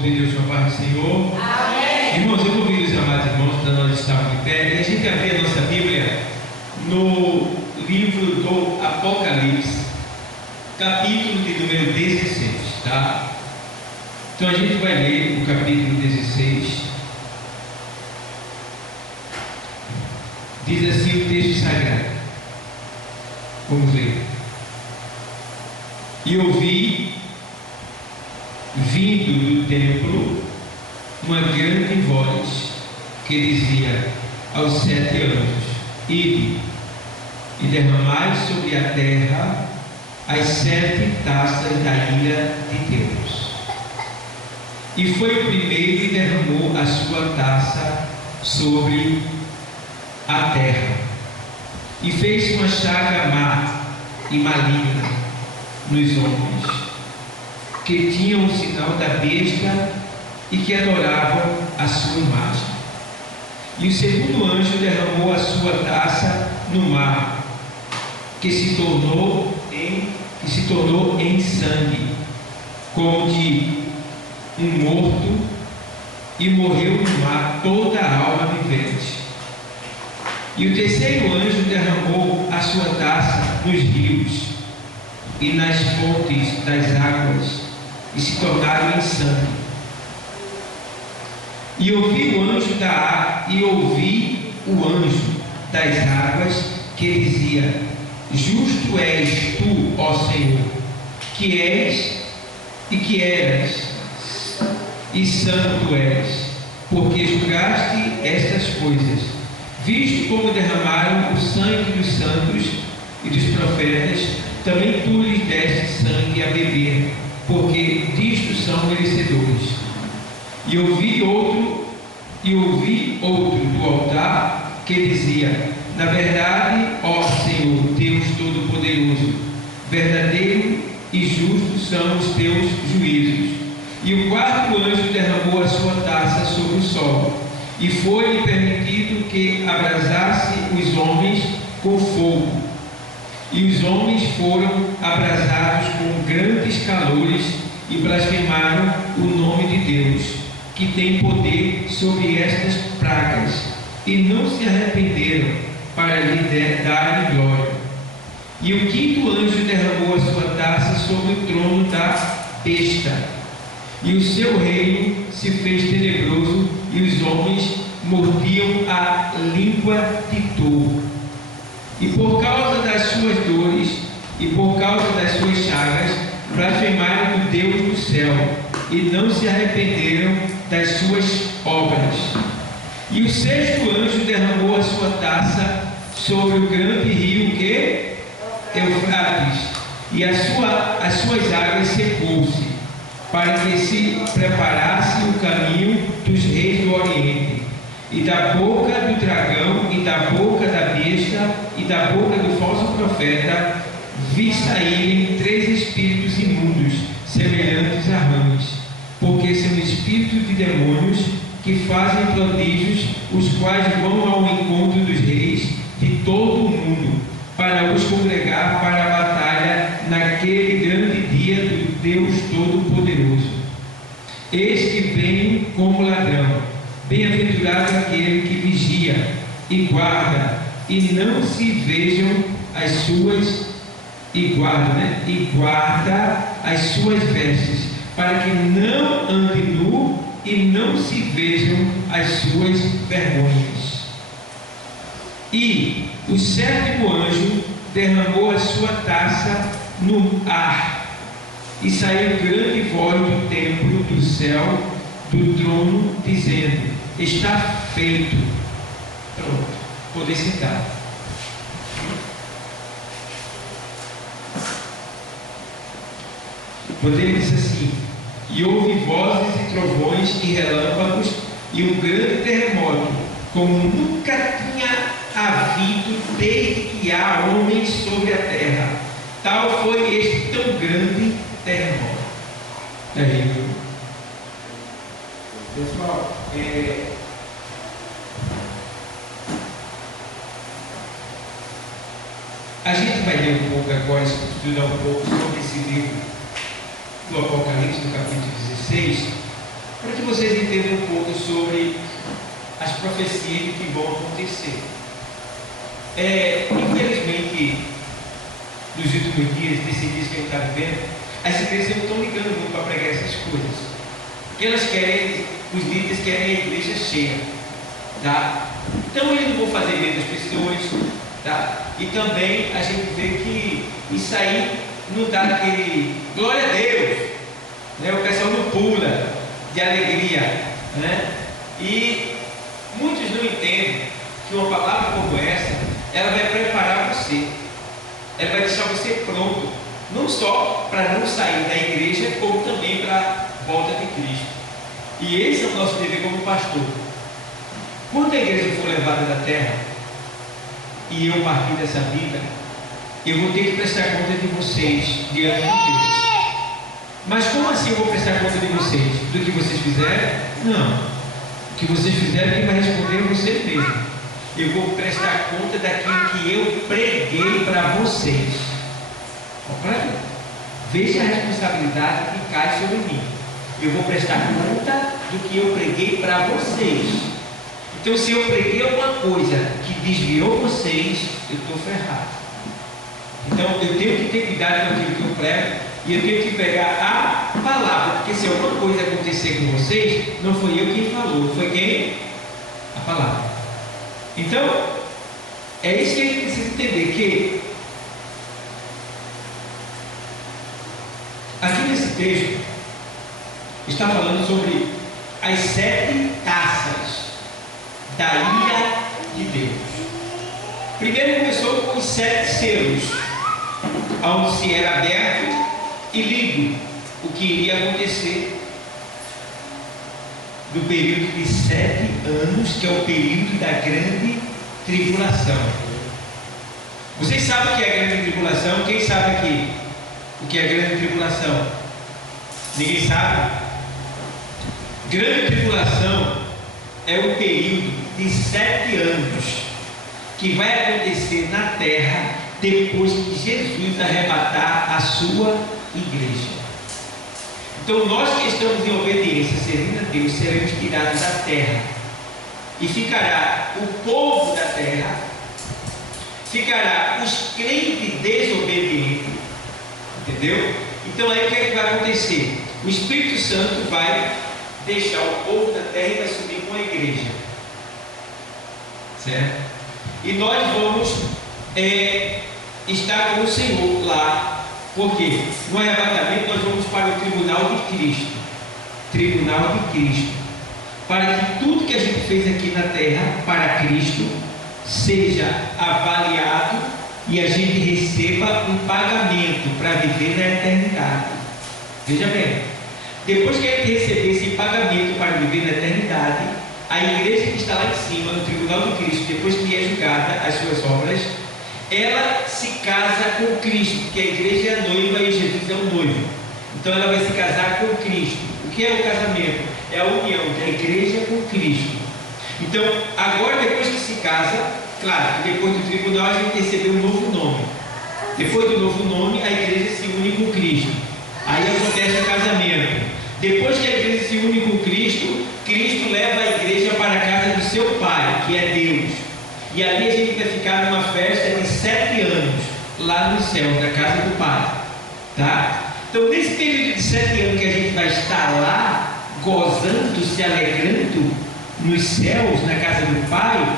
povo de Deus, com a paz do Senhor. Amém. Irmãos, eu convido os amados irmãos para nós estarmos de pé e a gente abrir a nossa Bíblia no livro do Apocalipse, capítulo de número 16, tá? Então a gente vai ler o capítulo 16. Diz assim o texto sagrado. Vamos ler. E ouvi, vindo do templo, uma grande voz que dizia aos 7 anjos: Ide e derramai sobre a terra as 7 taças da ira de Deus. E foi o primeiro e derramou a sua taça sobre a terra, e fez uma chaga má e maligna nos homens que tinham o sinal da besta e que adoravam a sua imagem. E o segundo anjo derramou a sua taça no mar, que se tornou em sangue, como de um morto, e morreu no mar toda a alma vivente. E o terceiro anjo derramou a sua taça nos rios e nas fontes das águas, e se tornaram em sangue. E ouvi o anjo das águas que dizia: Justo és tu, ó Senhor, que és e que eras, e santo és, porque julgaste estas coisas, visto como derramaram o sangue dos santos e dos profetas, também tu lhes deste sangue a beber, porque disto são merecedores. E ouvi outro do altar que dizia: Na verdade, ó Senhor, Deus Todo-Poderoso, verdadeiro e justo são os teus juízos. E o quarto anjo derramou a sua taça sobre o sol, e foi-lhe permitido que abrasasse os homens com fogo. E os homens foram abrasados com grandes calores e blasfemaram o nome de Deus, que tem poder sobre estas pragas, e não se arrependeram para lhe darem glória. E o quinto anjo derramou a sua taça sobre o trono da besta, e o seu reino se fez tenebroso, e os homens mordiam a língua de touro. E por causa das suas dores e por causa das suas chagas, blasfemaram o Deus do céu, e não se arrependeram das suas obras. E o sexto anjo derramou a sua taça sobre o grande rio que Eufrates, e as suas águas secou-se, para que se preparasse o caminho dos reis do Oriente. E da boca do dragão, e da boca da besta, e da boca do falso profeta, vi saírem 3 espíritos imundos, semelhantes a rãs, porque são espíritos de demônios que fazem prodígios, os quais vão ao encontro dos reis de todo o mundo, para os congregar para a batalha naquele grande dia do Deus Todo-Poderoso. Eis que vem como ladrão. Bem-aventurado aquele que vigia e guarda, e não se vejam as suas, e guarda as suas vestes, para que não ande nu e não se vejam as suas vergonhas. E o sétimo anjo derramou a sua taça no ar, e saiu grande voz do templo do céu, do trono, dizendo: Está feito. Pronto, poder sentar. Poder dizer assim: E houve vozes e trovões e relâmpagos e um grande terremoto, como nunca tinha havido desde que há homens sobre a terra. Tal foi este tão grande terremoto. Terrível. Pessoal, a gente vai ler um pouco agora, estudar um pouco sobre esse livro do Apocalipse, no capítulo 16, para que vocês entendam um pouco sobre as profecias que vão acontecer. Infelizmente, nos últimos dias, nesses dias que a gente está vivendo, as igrejas não estão ligando muito para pregar essas coisas. Porque elas querem, os líderes querem a igreja cheia. Tá? Então eles não vão fazer medo das pessoas. Tá? E também a gente vê que isso aí não dá aquele glória a Deus, né? O pessoal não pula de alegria, né? E muitos não entendem que uma palavra como essa, ela vai preparar você, ela vai deixar você pronto, não só para não sair da igreja, como também para a volta de Cristo. E esse é o nosso dever como pastor. Quando a igreja for levada da terra e eu partir dessa vida, eu vou ter que prestar conta de vocês diante de Deus. Mas como assim eu vou prestar conta de vocês? Do que vocês fizeram? Não. O que vocês fizeram, quem vai responder é você mesmo. Eu vou prestar conta daquilo que eu preguei para vocês. Veja a responsabilidade que cai sobre mim. Eu vou prestar conta do que eu preguei para vocês. Então, se eu preguei alguma coisa que desviou vocês, eu estou ferrado. Então, eu tenho que ter cuidado com aquilo que eu prego e eu tenho que pegar a palavra, porque se alguma coisa acontecer com vocês, não foi eu quem falou, foi quem? A palavra. Então, é isso que a gente precisa entender, que aqui nesse texto está falando sobre as 7 taças da ira de Deus. Primeiro começou com os 7 selos, onde se era aberto e lido o que iria acontecer do período de 7 anos, que é o período da grande tribulação. Vocês sabem o que é a grande tribulação? Quem sabe aqui o que é a grande tribulação? Ninguém sabe? Grande tribulação é o período de 7 anos que vai acontecer na terra depois que Jesus arrebatar a sua igreja. Então nós que estamos em obediência, servindo a Deus, seremos tirados da terra e ficará o povo da terra, ficará os crentes desobedientes, entendeu? Então aí o que é que vai acontecer? O Espírito Santo vai deixar o povo da terra e vai subir com a igreja, certo? E nós vamos estar com o Senhor lá. Porque no arrebatamento nós vamos para o tribunal de Cristo. Tribunal de Cristo. Para que tudo que a gente fez aqui na terra para Cristo seja avaliado e a gente receba um pagamento para viver na eternidade. Veja bem, depois que a gente receber esse pagamento para viver na eternidade, a igreja que está lá em cima, no tribunal de Cristo, depois que é julgada as suas obras, ela se casa com Cristo, porque a igreja é a noiva e Jesus é o noivo. Então ela vai se casar com Cristo. O que é o casamento? É a união da igreja com Cristo. Então, agora depois que se casa, claro, depois do tribunal a gente recebeu um novo nome. Depois do novo nome, a igreja se une com Cristo. Aí acontece o casamento. Depois que a igreja se une com Cristo, Cristo leva a igreja para a casa do seu Pai, que é Deus. E ali a gente vai ficar numa festa de 7 anos, lá no céu, na casa do Pai. Tá? Então, nesse período de 7 anos que a gente vai estar lá, gozando, se alegrando nos céus, na casa do Pai,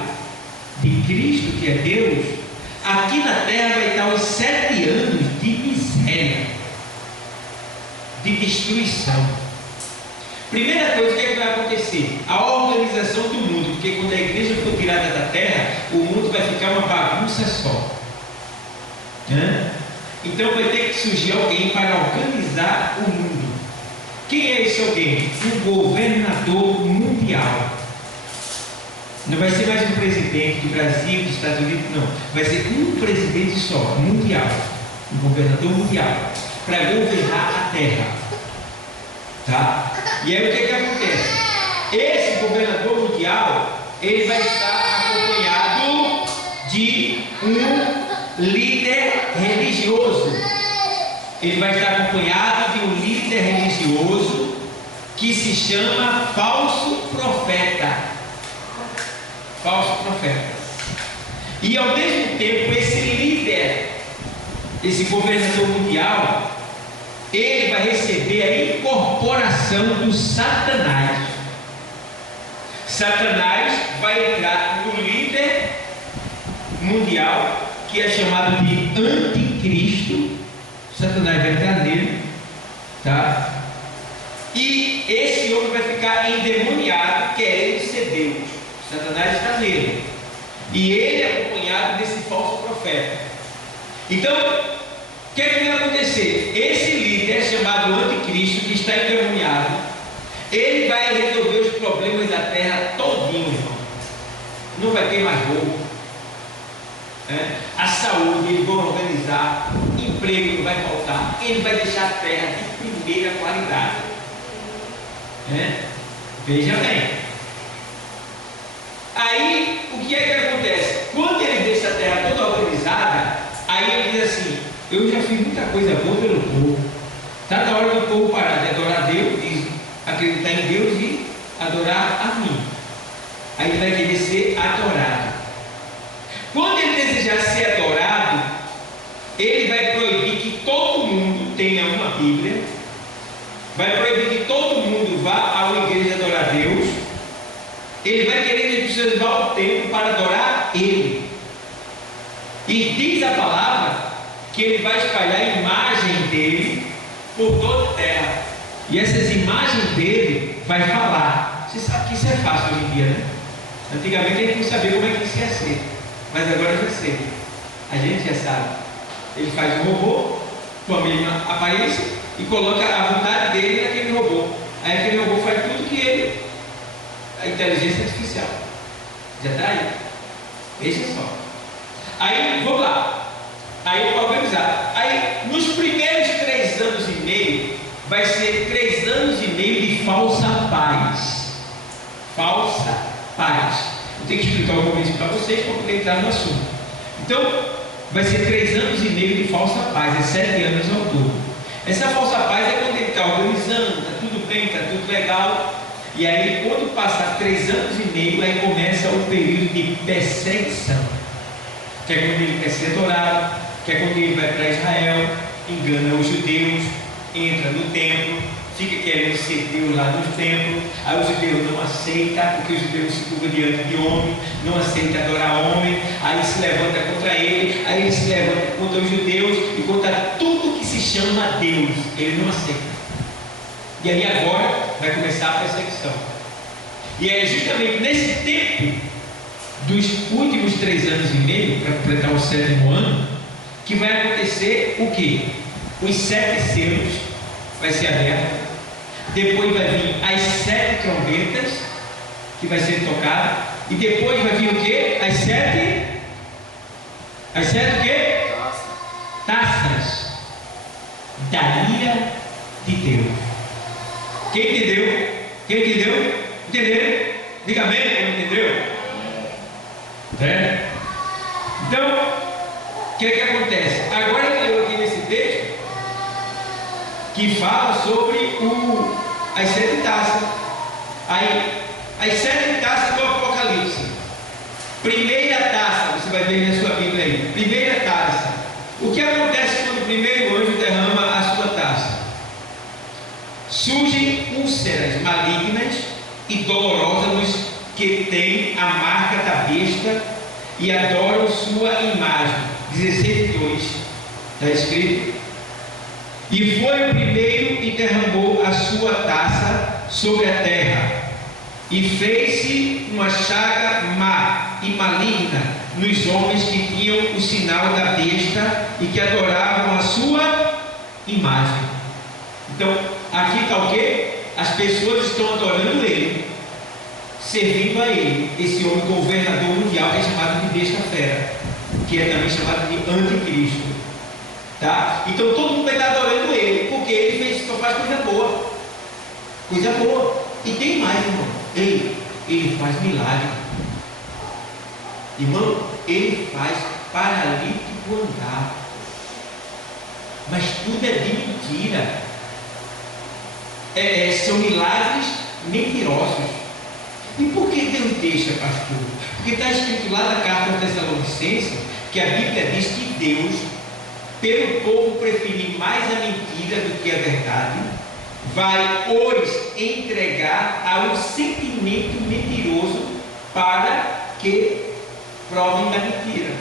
de Cristo, que é Deus, aqui na terra vai estar os 7 anos de miséria, de destruição. Primeira coisa, o que é que vai acontecer? A organização do mundo, porque quando a igreja for tirada da terra, o mundo vai ficar uma bagunça só. Então vai ter que surgir alguém para organizar o mundo. Quem é esse alguém? Um governador mundial. Não vai ser mais um presidente do Brasil, dos Estados Unidos, não. Vai ser um presidente só, mundial. Um governador mundial, para governar a terra. Tá? E aí o que acontece? Esse governador mundial, ele vai estar acompanhado de um líder religioso. Ele vai estar acompanhado de um líder religioso que se chama falso profeta. Falso profeta. E ao mesmo tempo, esse líder, esse governador mundial, ele vai receber a incorporação do Satanás. Satanás vai entrar no líder mundial, que é chamado de anticristo. Satanás vai entrar nele, tá? E esse homem vai ficar endemoniado, querendo ser Deus. Satanás está nele. E ele é acompanhado desse falso profeta. Então, o que é que vai acontecer? Esse líder chamado anticristo, que está endemoniado, ele vai resolver os problemas da terra todinho, irmão. Não vai ter mais roubo, né? A saúde eles vão organizar, emprego não vai faltar, ele vai deixar a terra de primeira qualidade, né? Veja bem. Aí o que é que acontece? Quando ele deixa a terra toda organizada, aí ele diz assim: eu já fiz muita coisa boa pelo povo, está na hora do povo parar de adorar Deus, de acreditar em Deus e adorar a mim. Aí ele vai querer ser adorado. Quando ele desejar ser adorado, ele vai proibir que todo mundo tenha uma Bíblia, vai proibir que todo mundo vá a uma igreja adorar a Deus, ele vai querer que as pessoas vá ao templo para adorar ele. E diz a palavra que ele vai espalhar a imagem dele por toda a terra. E essas imagens dele vai falar. Você sabe que isso é fácil hoje em dia, né? Antigamente a gente não sabia como é que isso ia ser, mas agora já sei. A gente já sabe. Ele faz um robô com a mesma aparência e coloca a vontade dele naquele robô. Aí aquele robô faz tudo que ele. A inteligência artificial. Já está aí. Veja só. Aí, vamos lá. Aí, organizar. Aí, nos primeiros 3 anos e meio, vai ser 3 anos e meio de falsa paz. Falsa paz. Eu tenho que explicar um pouquinho isso para vocês para poder entrar no assunto. Então, vai ser 3 anos e meio de falsa paz, é 7 anos ao todo. Essa falsa paz é quando ele está organizando, está tudo bem, está tudo legal. E aí, quando passar 3 anos e meio, aí começa o período de perseguição, que é quando ele quer ser adorado, que é quando ele vai para Israel, engana os judeus, entra no templo, fica querendo ser Deus lá no templo. Aí os judeus não aceitam, porque os judeus se curvam diante de homem, não aceitam adorar homem, aí se levanta contra ele, aí ele se levanta contra os judeus e contra tudo que se chama Deus, ele não aceita. E aí agora vai começar a perseguição. E é justamente nesse tempo dos últimos 3 anos e meio, para completar o 7º ano, que vai acontecer o quê? Os 7 selos vai ser aberto. Depois vai vir as 7 trombetas, que vai ser tocada. E depois vai vir o quê? As 7 o quê? Taças da ira de Deus. Quem entendeu? Quem entendeu? Entenderam? Diga amém, quem entendeu? É. Então, o que é que acontece? Agora ele leu aqui nesse texto que fala sobre as 7 taças. Aí, as 7 taças do Apocalipse. Primeira taça, você vai ver na sua Bíblia aí. Primeira taça. O que acontece quando o primeiro anjo derrama a sua taça? Surgem úlceras malignas e dolorosas nos que têm a marca da besta e adoram sua imagem. 16:2 está escrito: e foi o primeiro e derramou a sua taça sobre a terra, e fez-se uma chaga má e maligna nos homens que tinham o sinal da besta e que adoravam a sua imagem. Então, aqui está o quê? As pessoas estão adorando ele, servindo a ele, esse homem governador mundial que é chamado de besta fera, que é também chamado de anticristo, tá? Então todo mundo vai estar adorando ele, porque ele só faz coisa boa, e tem mais, irmão. Ele faz milagre, irmão. Ele faz paralítico andar, mas tudo é de mentira. são milagres mentirosos. E por que Deus deixa, pastor? Porque está escrito lá na carta aos Tessalonicenses que a Bíblia diz que Deus, pelo povo preferir mais a mentira do que a verdade, vai os entregar a um sentimento mentiroso para que provem da mentira.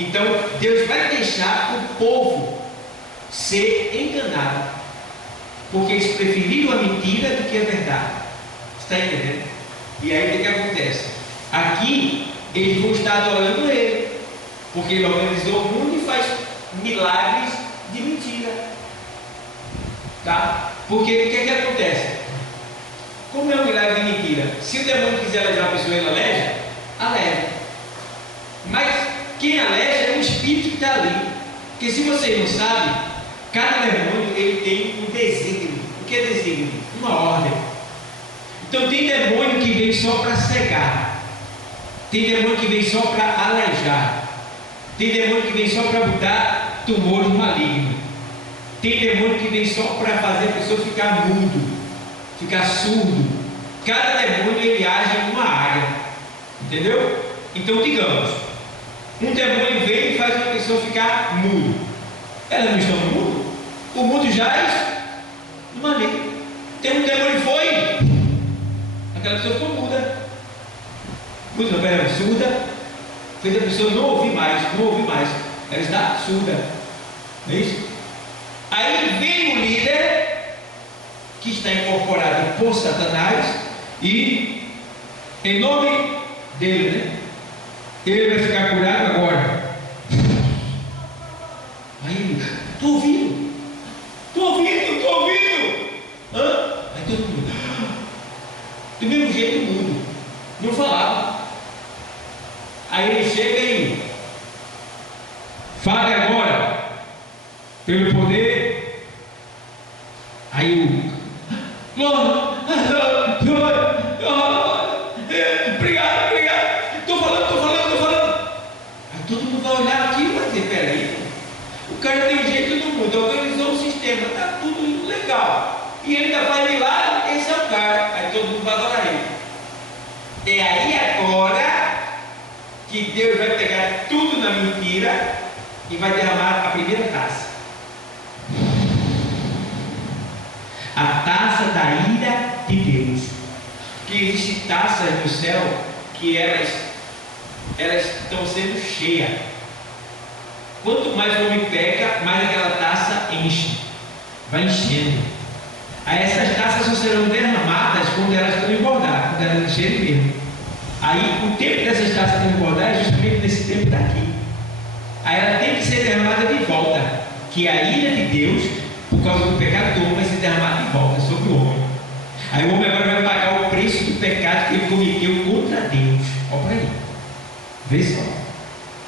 Então Deus vai deixar o povo ser enganado, porque eles preferiram a mentira do que a verdade. Está entendendo? E aí o que acontece? Aqui eles vão estar adorando Ele, porque Ele organizou o mundo e faz milagres de mentira. Tá? Porque o que acontece? Como é um milagre de mentira? Se o demônio quiser alejar uma pessoa, ele aleja? Aleja. Mas quem aleja é o espírito que está ali. Porque se você não sabe, cada demônio ele tem um desígnio. O que é desígnio? Uma ordem. Então tem demônio que vem só para cegar, tem demônio que vem só para alejar, tem demônio que vem só para botar tumores malignos, tem demônio que vem só para fazer a pessoa ficar mudo, ficar surdo. Cada demônio ele age em uma área, entendeu? Então digamos, um demônio vem e faz uma pessoa ficar mudo. Ela não está mudo? O mudo jaz no maligno. Tem um demônio que foi, aquela pessoa ficou muda, surda, fez a pessoa não ouvir mais, ela está surda, não é isso? Aí vem o líder, que está incorporado por Satanás, e em nome dele, né? Ele vai ficar curado agora. Aí, estou ouvindo. Hã? Aí todo mundo, do mesmo jeito mudo, não falava. Aí ele chega e fale agora, pelo poder. Aí o obrigado, estou falando. Aí todo mundo vai olhar aqui e vai dizer, peraí, o cara tem jeito no mundo, organizou um sistema, está tudo legal, e ele ainda faz milagre, esse é o cara. Aí todo mundo vai adorar ele. É aí agora que Deus vai pegar tudo na mentira e vai derramar a primeira taça, a taça da ira de Deus. Que existem taças no céu que elas estão sendo cheias. Quanto mais o homem peca, mais aquela taça enche, vai enchendo. Aí essas taças só serão derramadas quando elas estão engordadas, quando elas encherem mesmo. Aí o tempo dessas taças engordar é justamente nesse tempo daqui. Aí ela tem que ser derramada de volta, que a ira de Deus, por causa do pecado do homem, vai ser derramada de volta sobre o homem. Aí o homem agora vai pagar o preço do pecado que ele cometeu contra Deus. Olha para aí, vê só.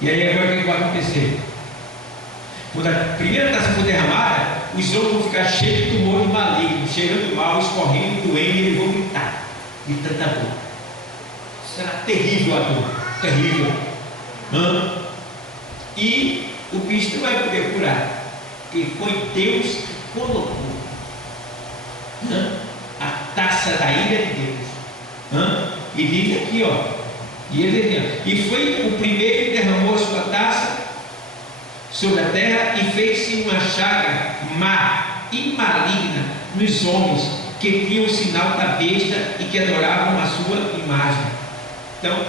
E aí agora o que vai acontecer? Quando a primeira taça for derramada, os homens vão ficar cheios de tumores malignos, cheirando mal, escorrendo, doendo, e eles vão gritar de tanta dor. Será terrível a dor, terrível. E o bicho não vai poder curar, porque foi Deus que colocou a taça da ira de Deus. E diz aqui, e foi o primeiro que derramou a sua taça sobre a terra e fez-se uma chaga má e maligna nos homens que tinham o sinal da besta e que adoravam a sua imagem. Então,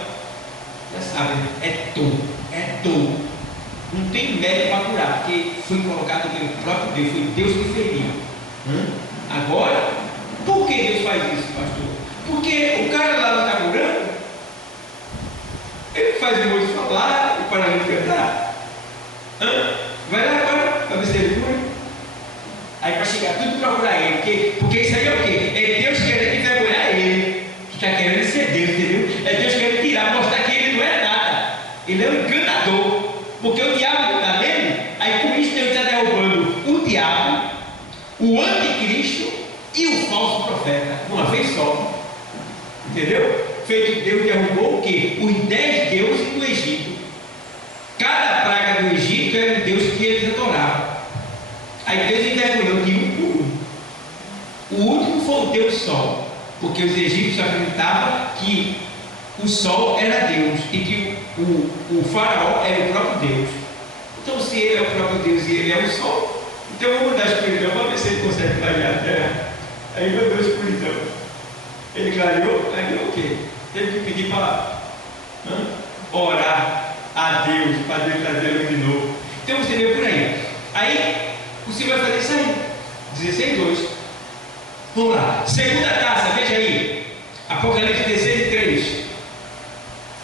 já sabem, é dor. Não tem médico para curar, porque foi colocado pelo próprio Deus, foi Deus que feriu. Agora, por que Deus faz isso, pastor? Porque o cara lá não está curando, ele faz o olho falar, o paralítico cantar. Vai lá agora, para ver se ele cura. Aí para chegar tudo procurar ele, porque isso aí é o quê? É Deus querendo envergonhar ele, que está querendo ser Deus, entendeu? É Deus querendo tirar, mostrar que ele não é nada, ele é um enganador, porque o diabo está nele. Aí com isso Deus está derrubando o diabo, o anticristo e o falso profeta, uma vez só, entendeu? Feito Deus derrubou o quê? Os 10 deuses do Egito. Cada praga do Egito era um Deus que eles adoravam. Aí Deus envergonhou de um por um. sol, porque os egípcios acreditavam que o sol era Deus e que o faraó era o próprio Deus. Então, se ele é o próprio Deus e ele é o sol, então vamos mandar a escuridão para ver se ele consegue clarear a terra. Aí mandou a escuridão. Ele clareou, clareou o quê? Teve que pedir para orar a Deus, para Deus trazer a luz de novo. Então você vê por aí. Aí você vai fazer isso aí. 16:2. Vamos lá. Segunda taça, veja aí. Apocalipse 16:3.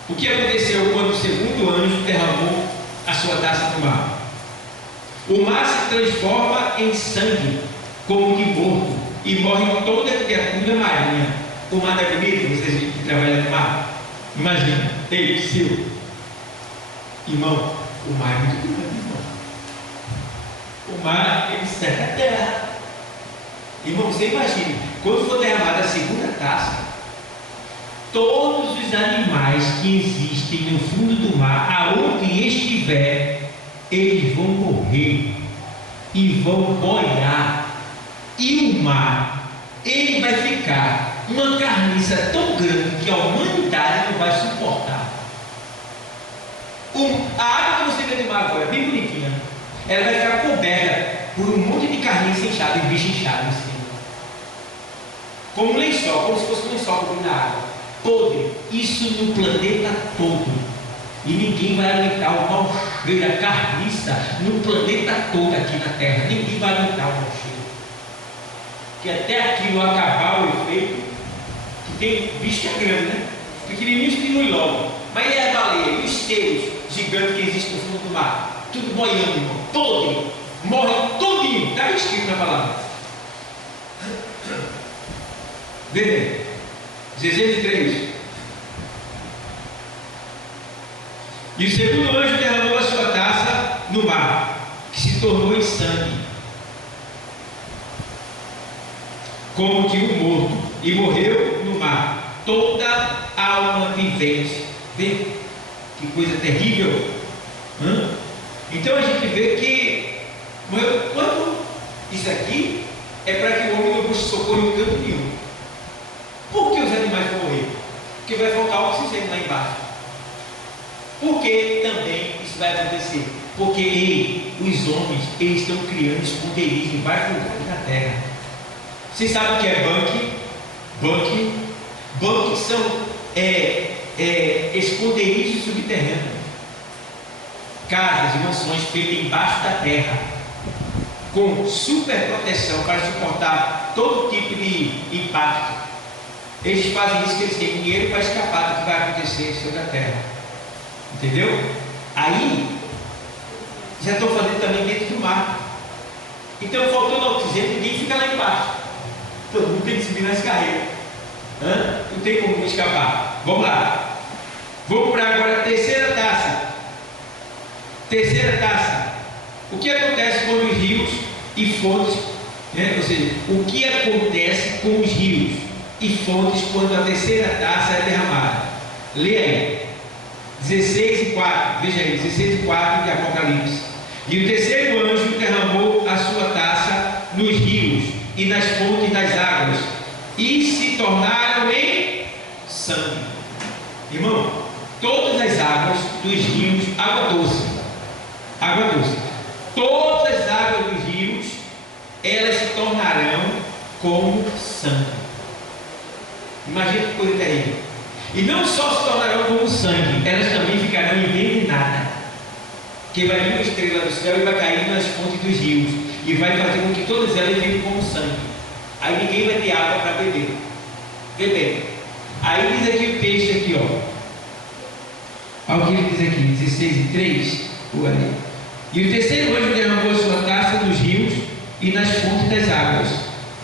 O que aconteceu quando o segundo anjo derramou a sua taça no mar? O mar se transforma em sangue, como de morto, e morre toda criatura marinha. O mar não é bonito, vocês que trabalham no mar? Imagina, ei, seu irmão, o mar é muito grande, irmão. O mar, ele seca a terra. Irmão, você imagina, quando for derramada a segunda taça, todos os animais que existem no fundo do mar, aonde estiver, eles vão morrer e vão boiar. E o mar, ele vai ficar uma carniça tão grande que a humanidade não vai suportar. A água que você vê no mar agora, bem bonitinha, ela vai ficar coberta por um monte de carniça inchada e bicho inchado em cima. Como um lençol, como se fosse um lençol cobrindo a água. Podre, isso no planeta todo. E ninguém vai aguentar o mau cheiro, a carniça no planeta todo aqui na Terra. Ninguém vai aguentar o mau cheiro. Que até aquilo acabar o efeito, que tem bicho que é grande, né? Pequenininhos diminui logo. Mas e as baleias, os seres gigantes que existem no fundo do mar? Tudo boiando, irmão. Podre. Morre todinho. Está escrito na palavra. Vê, 16:3. E o segundo anjo derramou a sua taça no mar, que se tornou em sangue, como de um morto, e morreu no mar toda alma vivente. Vê que coisa terrível. Então a gente vê que quando isso aqui é para que o homem não busque socorro em canto nenhum. Por que os animais vão morrer? Porque vai faltar oxigênio lá embaixo. Por que também isso vai acontecer? Porque os homens, eles estão criando esconderijos em vários lugares da terra. Vocês sabem o que é bunker? Bunker são esconderijos subterrâneos. Casas e mansões feitas embaixo da terra, com super proteção para suportar todo tipo de impacto. Eles fazem isso porque eles têm dinheiro para escapar do que vai acontecer sobre a terra. Entendeu? Aí, já estão fazendo também dentro do mar. Então, faltando oxigênio, ninguém fica lá embaixo. Todo mundo tem que subir nas carreiras. Não tem como escapar. Vamos lá. Vamos para agora a terceira taça. Terceira taça. O que acontece quando os rios e fontes, ou seja, o que acontece com os rios e fontes quando a terceira taça é derramada? Lê aí. 16:4, veja aí, 16:4 de Apocalipse. E o terceiro anjo derramou a sua taça nos rios e nas fontes das águas, e se tornaram em sangue. Irmão, todas as águas dos rios, água doce, todas as águas dos rios, elas se tornarão como sangue. Imagina que coisa terrível. E não só se tornarão como sangue, elas também ficarão envenenadas. Que vai vir uma estrela do céu e vai cair nas fontes dos rios, e vai fazer com que todas elas fiquem como sangue. Aí ninguém vai ter água para beber. Vê bem. Aí diz aqui o texto aqui, olha o que ele diz aqui, 16:3. Ali. E o terceiro anjo derramou a sua taça nos rios e nas fontes das águas,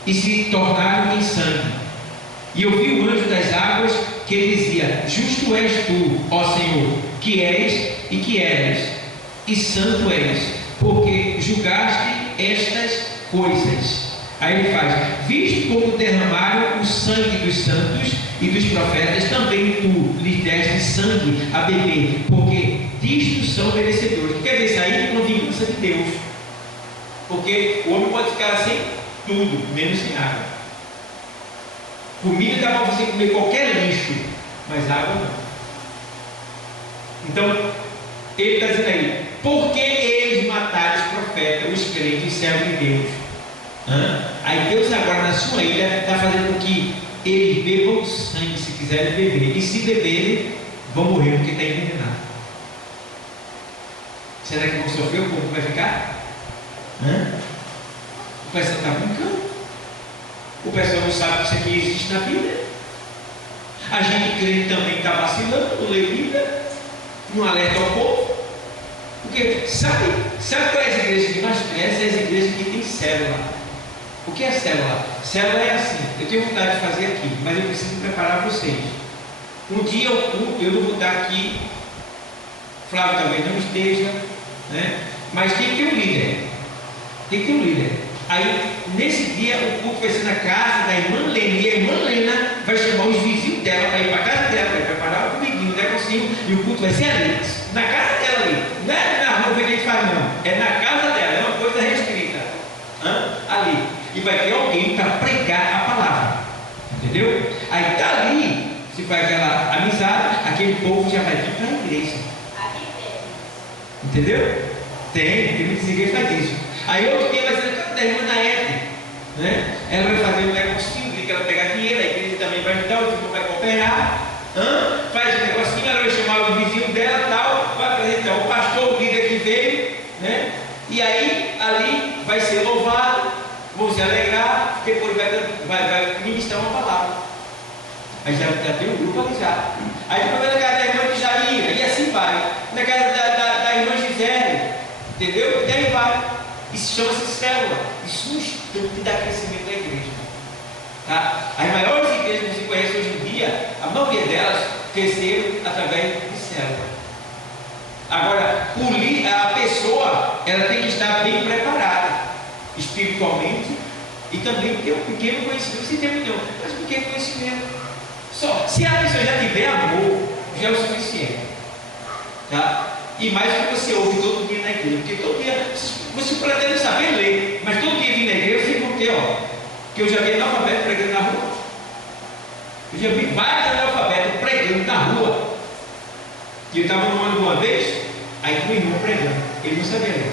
e se tornaram em sangue. E ouvi o anjo das águas que dizia: Justo és tu, ó Senhor, que és e que eras, e santo és, porque julgaste estas coisas. Aí ele faz: Visto como derramaram o sangue dos santos e dos profetas, também tu lhes deste sangue a beber, porque disto são merecedores. Quer dizer, isso aí é uma vingança de Deus, porque o homem pode ficar sem tudo, menos sem água. Comida dá para você comer qualquer lixo, mas água não. Então, ele está dizendo aí, por que eles mataram os profetas, os crentes, os servos de Deus? Aí Deus agora na sua ilha está fazendo com que eles bebam sangue, se quiserem beber. E se beberem, vão morrer porque está envenenado. Será que vão sofrer? O povo vai ficar? O pessoal está brincando. O pessoal não sabe que isso aqui existe na Bíblia. A gente crente também está vacilando, não lê Bíblia, não alerta ao povo. Porque sabe qual é as igrejas que nós conhecemos? É as igrejas que tem célula. O que é célula? Célula é assim, eu tenho vontade de fazer aqui, mas eu preciso preparar vocês. Um dia eu não vou estar aqui, Flávio talvez não esteja, né? Mas tem que ter um líder. Tem que ter um líder. Aí, nesse dia, o culto vai ser na casa da irmã Lena. E a irmã Lena vai chamar os vizinhos dela para ir para a casa dela, para preparar o comidinho, o negocinho. E o culto vai ser ali, na casa dela ali. Não é na rua que a gente faz, não. É na casa dela, é uma coisa restrita. Ali. E vai ter alguém para pregar a palavra. Entendeu? Aí, dali, se faz aquela amizade, aquele povo já vai vir para a igreja. Entendeu? Tem muitas igrejas que faz isso. Aí outro dia vai ser na casa da irmã Naete, né? Ela vai fazer um negocinho, que ela pegar dinheiro, a igreja também vai ajudar, o tipo vai cooperar, faz um negocinho, ela vai chamar o vizinho dela e tal, vai apresentar o pastor, o líder que veio, né? E aí ali vai ser louvado, vão se alegrar, depois vai ministrar uma palavra. Aí já tem um grupo ali já. Aí depois vai na casa da irmã de Jair, e assim vai, na casa da irmã Gisele, entendeu? E daí vai. Isso chama-se célula. Isso no instante dá crescimento da igreja. Tá? As maiores igrejas que você conhece hoje em dia, a maioria delas cresceram através de célula. Agora, a pessoa ela tem que estar bem preparada espiritualmente e também ter um pequeno conhecimento. Você tem milhão, mas um pequeno conhecimento. Só. Se a pessoa já tiver amor, já é o suficiente. Tá? E mais que você ouve todo dia na igreja, porque todo dia você pretende saber ler, mas todo dia vir na igreja você vão ter, que eu já vi analfabeto pregando na rua. Eu já vi vários analfabetos pregando na rua. E eu estava no ônibus uma vez, aí tinha um irmão pregando, ele não sabia ler,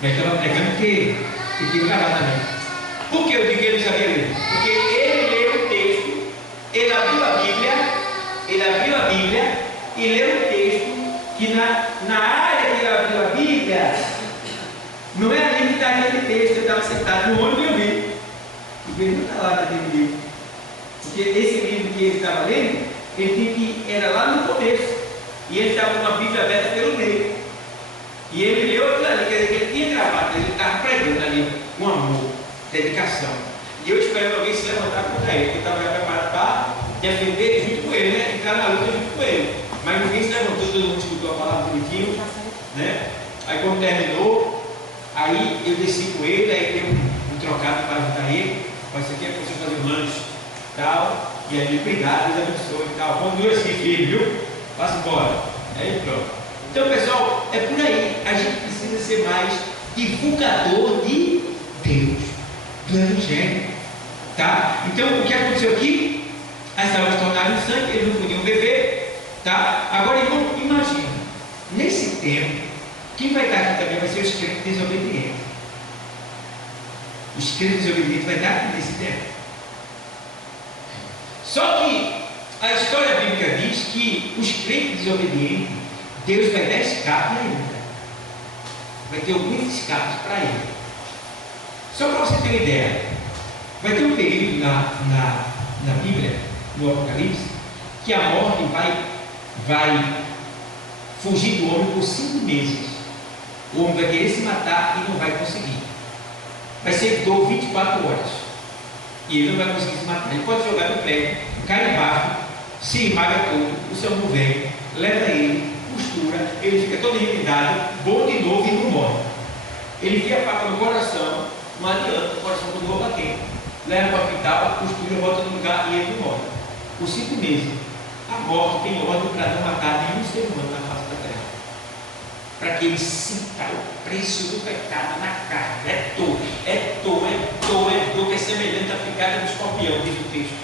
mas estava pregando porque tinha calado também. Por que eu digo que ele não sabia ler? Porque ele leu o texto, ele abriu a Bíblia e leu o texto. Que na área que ele abriu a Bíblia, não é ali que está aquele texto. Eu estava sentado no ônibus e eu vi. E ele não está lá naquele livro. Porque esse livro que ele estava lendo, era lá no começo. E ele estava com uma Bíblia aberta pelo meio. E ele leu aquilo ali, quer dizer que ele tinha gravado, ele estava pregando ali com amor, dedicação. E eu esperando alguém se levantar contra ele, porque eu estava preparado para defender junto com ele, né? Entrar na luta junto com ele. Mas ninguém se levantou, todo mundo escutou a palavra bonitinho, né? Aí quando terminou, aí eu desci com ele, aí dei um trocado para ajudar ele. Mas isso aqui é para você fazer um lanche, tal. E aí, obrigado, Deus abençoe e tal. Continua assim, filho, viu? Passa embora. Aí pronto. Então, pessoal, é por aí. A gente precisa ser mais divulgador de Deus, do Evangelho, tá? Então, o que aconteceu aqui? As águas tornaram sangue, eles não podiam beber. Tá? Agora, irmão, imagina, nesse tempo, quem vai estar aqui também vai ser os crentes desobedientes. Os crentes desobedientes vai estar aqui nesse tempo. Só que a história bíblica diz que os crentes desobedientes, Deus vai dar escape ainda. Vai ter alguns escapes para ele. Só para você ter uma ideia, vai ter um período na Bíblia, no Apocalipse, que a morte vai fugir do homem por 5 meses. O homem vai querer se matar e não vai conseguir. Vai ser dor 24 horas. E ele não vai conseguir se matar. Ele pode jogar no prédio, cai embaixo, se esmaga todo, o SAMU vem, leva ele, costura, ele fica todo endividado, bom de novo e não morre. Ele enfia a faca no coração, não adianta, o coração continua batendo. Leva para o hospital, costura, volta no lugar e ele não morre. Por 5 meses. A morte tem ordem para não matar nenhum ser humano na face da terra. Para que ele sinta o preço do pecado na carne. É dor, que é semelhante à picada do escorpião, diz o texto.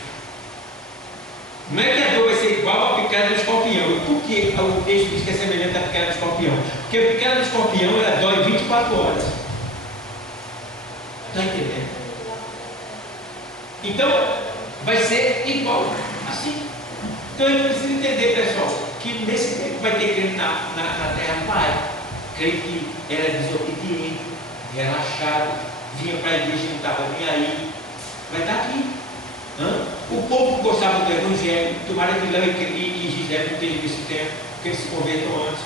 Não é que a dor vai ser igual à picada do escorpião. E por que o texto diz que é semelhante à picada do escorpião? Porque a picada do escorpião ela dói 24 horas. Está entendendo? Então, vai ser igual assim. Então a gente precisa entender, pessoal, que nesse tempo vai ter crente na terra, vai. Crente que era desobediente, relaxado, vinha para a igreja e não estava nem aí. Vai estar aqui. O povo que gostava do evangelho, tomara que Léo e Gisele não estejam nesse tempo, porque eles se convertam antes.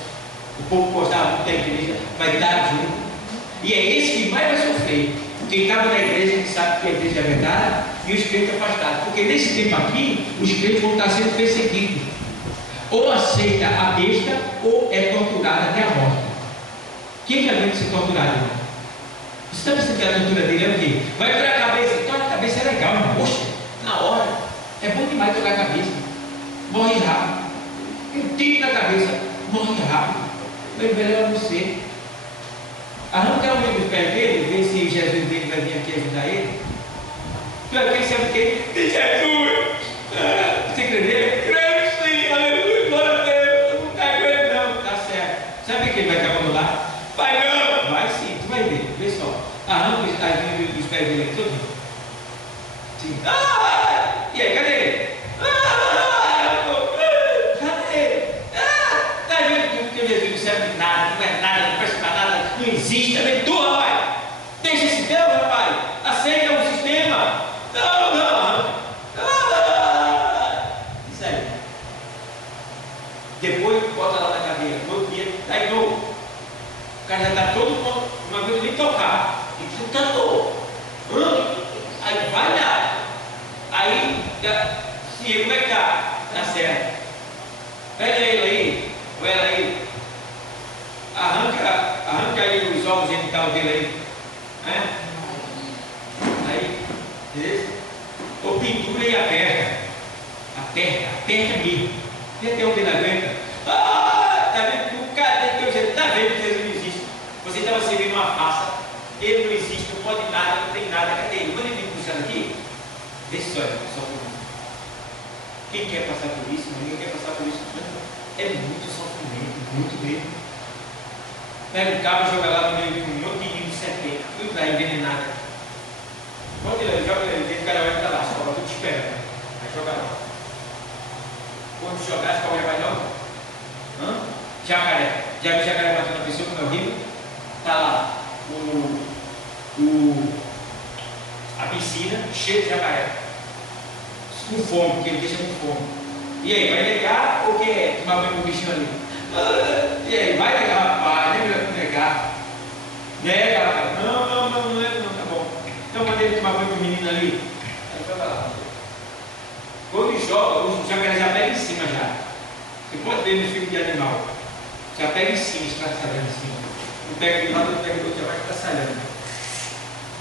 O povo que gostava muito da igreja vai estar junto. E é esse que mais vai sofrer. Quem estava na igreja, que sabe que a igreja é verdade, e os crentes afastados. Porque nesse tempo aqui, os crentes vão estar sendo perseguidos. Ou aceita a besta, ou é torturado até a morte. Quem já veio ser torturado, irmão? Você está pensando que a tortura dele é o quê? Vai tocar a cabeça. Tocar a cabeça é legal, irmão. Poxa, na hora. É bom demais tocar a cabeça. Morre rápido. Um tiro na cabeça. Morre rápido. Mas melhor você. Arranca o meio dos pés dele, ver se Jesus dele vai vir aqui ajudar ele. Tu é quem sabe o quê? De Jesus! Você crê nele? Creio sim, aleluia, glória a Deus. Não está crendo, não, tá certo. Sabe que ele vai acabar no lar? Vai não! Vai sim, tu vai ver, vê só. Arranca os pés dele aqui todo. Sim. E aí, cadê ele? Cadê ele? Tá vendo que Jesus não serve de nada, não é nada, não presta para nada. Não existe, também tu, rapaz. Deixa esse Deus, rapaz. Aceita o sistema. Não. Isso aí. Depois bota lá na cadeira. No outro dia, tá de novo. O cara já está todo pronto. Uma vez nem tocar. E tu cantou. Aí vai dar. Aí, se ele, como é que tá? Tá certo. Pega ele aí. Ou ela aí. Arranca aí os órgãos genitais dele aí. Aí, beleza? Ou pintura e aperta. Aperta mesmo. Até onde ele aguenta. Tá vendo? O cara tem que ter o jeito. Tá vendo que Jesus não existe? Você estava servindo uma farsa. Ele não existe, não pode nada, não tem nada. Cadê ele? Quando ele vem puxando aqui, vê só por mim. Quem quer passar por isso? Ninguém quer passar por isso. É muito sofrimento, muito mesmo. Pega um cabo e joga lá no meio de um monte de serpente, tudo lá envenenado. Quando ele joga ele dentro, o cara vai estar lá, as cobras tudo esperando. Vai jogar lá. Quando jogar, as cobras vai logo. Jacaré. Já viu jacaré batendo na pessoa, como é horrível? Está lá a piscina cheia de jacaré. Com fome, porque ele deixa com fome. E aí, vai negar ou quer tomar banho com o bichinho ali? E aí, vai negar, rapaz, negar. Nega, rapaz. Não, tá bom. Então manda ele tomar banho com o menino ali. Aí joga lá. Quando joga, o jacaré já pega em cima já. Você pode ver no filme de animal. Já pega em cima, estraçalhando em cima. Um pega de um lado, outro pega do outro, já vai estraçalhando.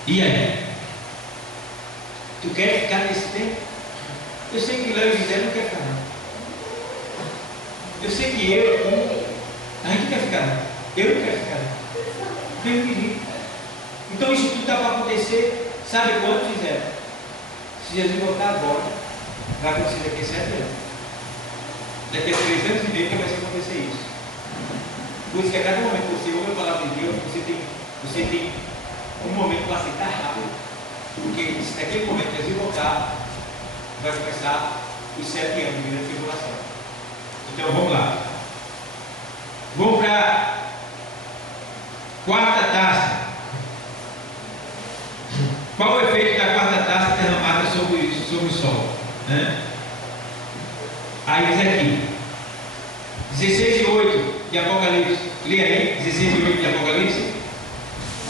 E aí? Tu quer ficar nesse tempo? Eu sei que Léo e Gisele não quer ficar não. Eu sei que a gente quer ficar não. Eu não quero ficar não. Deus me livre. Então isso tudo está para acontecer. Sabe quando, Gisele? Se Jesus voltar agora, vai acontecer daqui a 7 anos. Daqui a 3 anos e meio que vai acontecer isso. Por isso que a cada momento que você ouve a palavra de Deus, você tem um momento para aceitar rápido. Porque se naquele momento que Jesus voltar, vai começar os 7 anos de grande tribulação. Então vamos lá. Vamos para a quarta taça. Qual o efeito da quarta taça derramada sobre o sol? Aí diz aqui, 16:8 de Apocalipse. Lê aí, 16:8 de Apocalipse.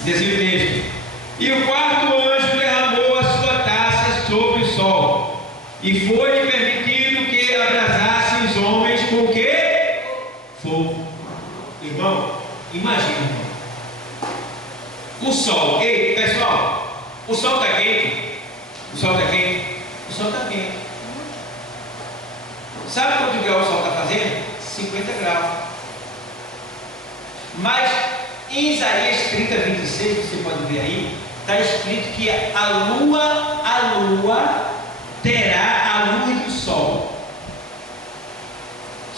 Diz assim o texto: e o quarto anjo derramou a sua taça sobre o sol, e foi permitido que abrasasse os homens com o quê? Fogo. Irmão, imagina, irmão. O sol, ei pessoal, o sol está quente? O sol está quente? O sol está quente. Sabe quanto grau o sol está fazendo? 50 graus. Mas em Isaías 30:26, você pode ver aí, está escrito que a lua terá a luz do sol.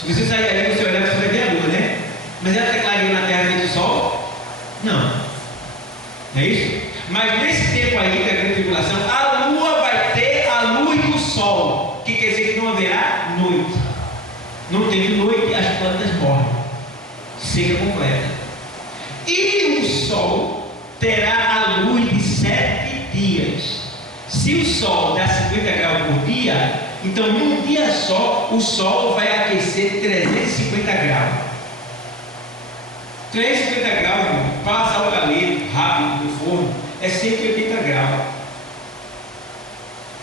Se você sair dali, você olhar, você vai ver a lua, né? Mas ela está clareando na terra do sol? Não. É isso? Mas nesse tempo aí da grande tribulação, a lua vai ter a luz do sol, que quer dizer que não haverá noite. Não tendo noite, as plantas morrem, seca completa. E o sol terá a luz de 7 dias. Se o sol dá 50 graus por dia, então num dia só o sol vai aquecer 350 graus. 350 graus, passa o galeto rápido do forno, é 180 graus.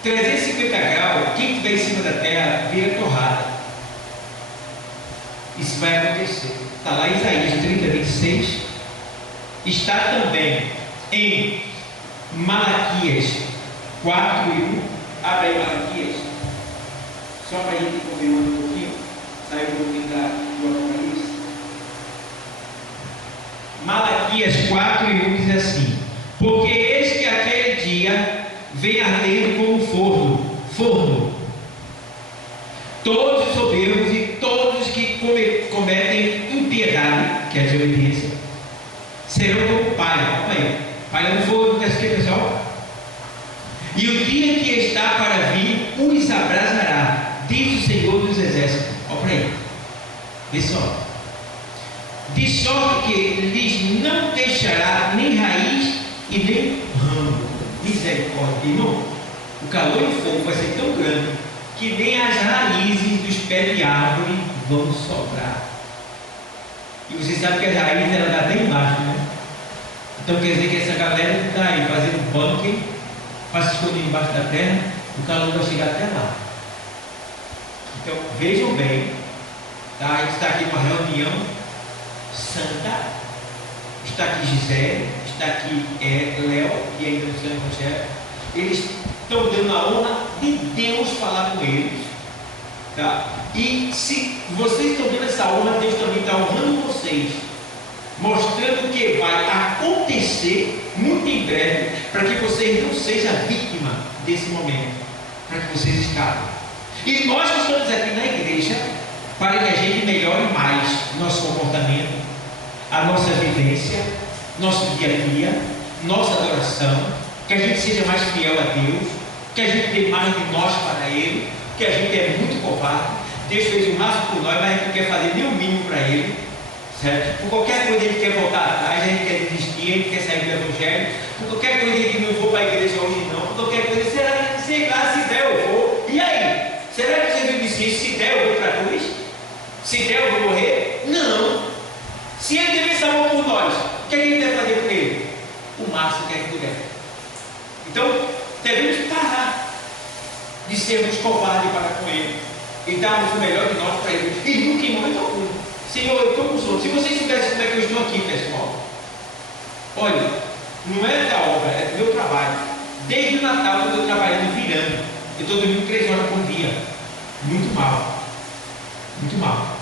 350 graus, quem estiver em cima da terra vira torrada. Isso vai acontecer. Está lá em Isaías 30, 26. Está também em Malaquias 4 e 1. Abre aí Malaquias, só para a gente confirmar um pouquinho. Saiu um pouquinho do Apocalipse. Malaquias 4 e 1 diz assim: porque eis que aquele dia vem ardendo como forno. Todos os soberbos e todos os que cometem impiedade, que é a desobediência, serão como palha. Olha aí, palha no fogo, não está escrito, pessoal? E o dia que está para vir os abrasará, diz o Senhor dos Exércitos. Olha para aí, vê só. De sorte que lhes não deixará nem raiz e nem ramo. Misericórdia, irmão. O calor e o fogo vai ser tão grande que nem as raízes dos pés de árvore vão sobrar. E você sabe que as raízes ela dá bem embaixo, né? Então quer dizer que essa galera que está aí fazendo bunker para se esconder embaixo da terra, o calor vai chegar até lá. Então vejam bem, tá? A gente está aqui numa reunião santa. Está aqui Gisele, está aqui Léo, que ainda não sei o Evangelho. Eles estão dando a honra de Deus falar com eles, tá? E se vocês estão dando essa honra, Deus também está honrando vocês, mostrando que vai acontecer muito em breve, para que vocês não sejam vítima desse momento, para que vocês escapem. E nós que estamos aqui na igreja, para que a gente melhore mais nosso comportamento, a nossa vivência, nosso dia a dia, nossa adoração, que a gente seja mais fiel a Deus, que a gente dê mais de nós para Ele, que a gente é muito covarde. Deus fez o máximo por nós, mas a gente não quer fazer nem o mínimo para Ele, certo? Por qualquer coisa a gente quer voltar atrás, a gente quer desistir, a gente quer sair do Evangelho. Por qualquer coisa a gente não vou para a igreja hoje não, por qualquer coisa, será que sei lá, se der eu vou. E aí? Será que você viu dizer, se der eu vou para a cruz? Se der eu vou morrer? Não. Se Ele teve esse amor por nós, o que a gente deve fazer com Ele? O máximo que a gente puder. Então, devemos parar de sermos covardes para com Ele e darmos o melhor de nós para Ele. E nunca em momento algum: Senhor, eu estou com os outros. Se vocês soubessem como é que eu estou aqui, pessoal, olha, não é da obra, é do meu trabalho. Desde o Natal eu estou trabalhando virando. Eu estou dormindo 3 horas por dia. Muito mal. Muito mal.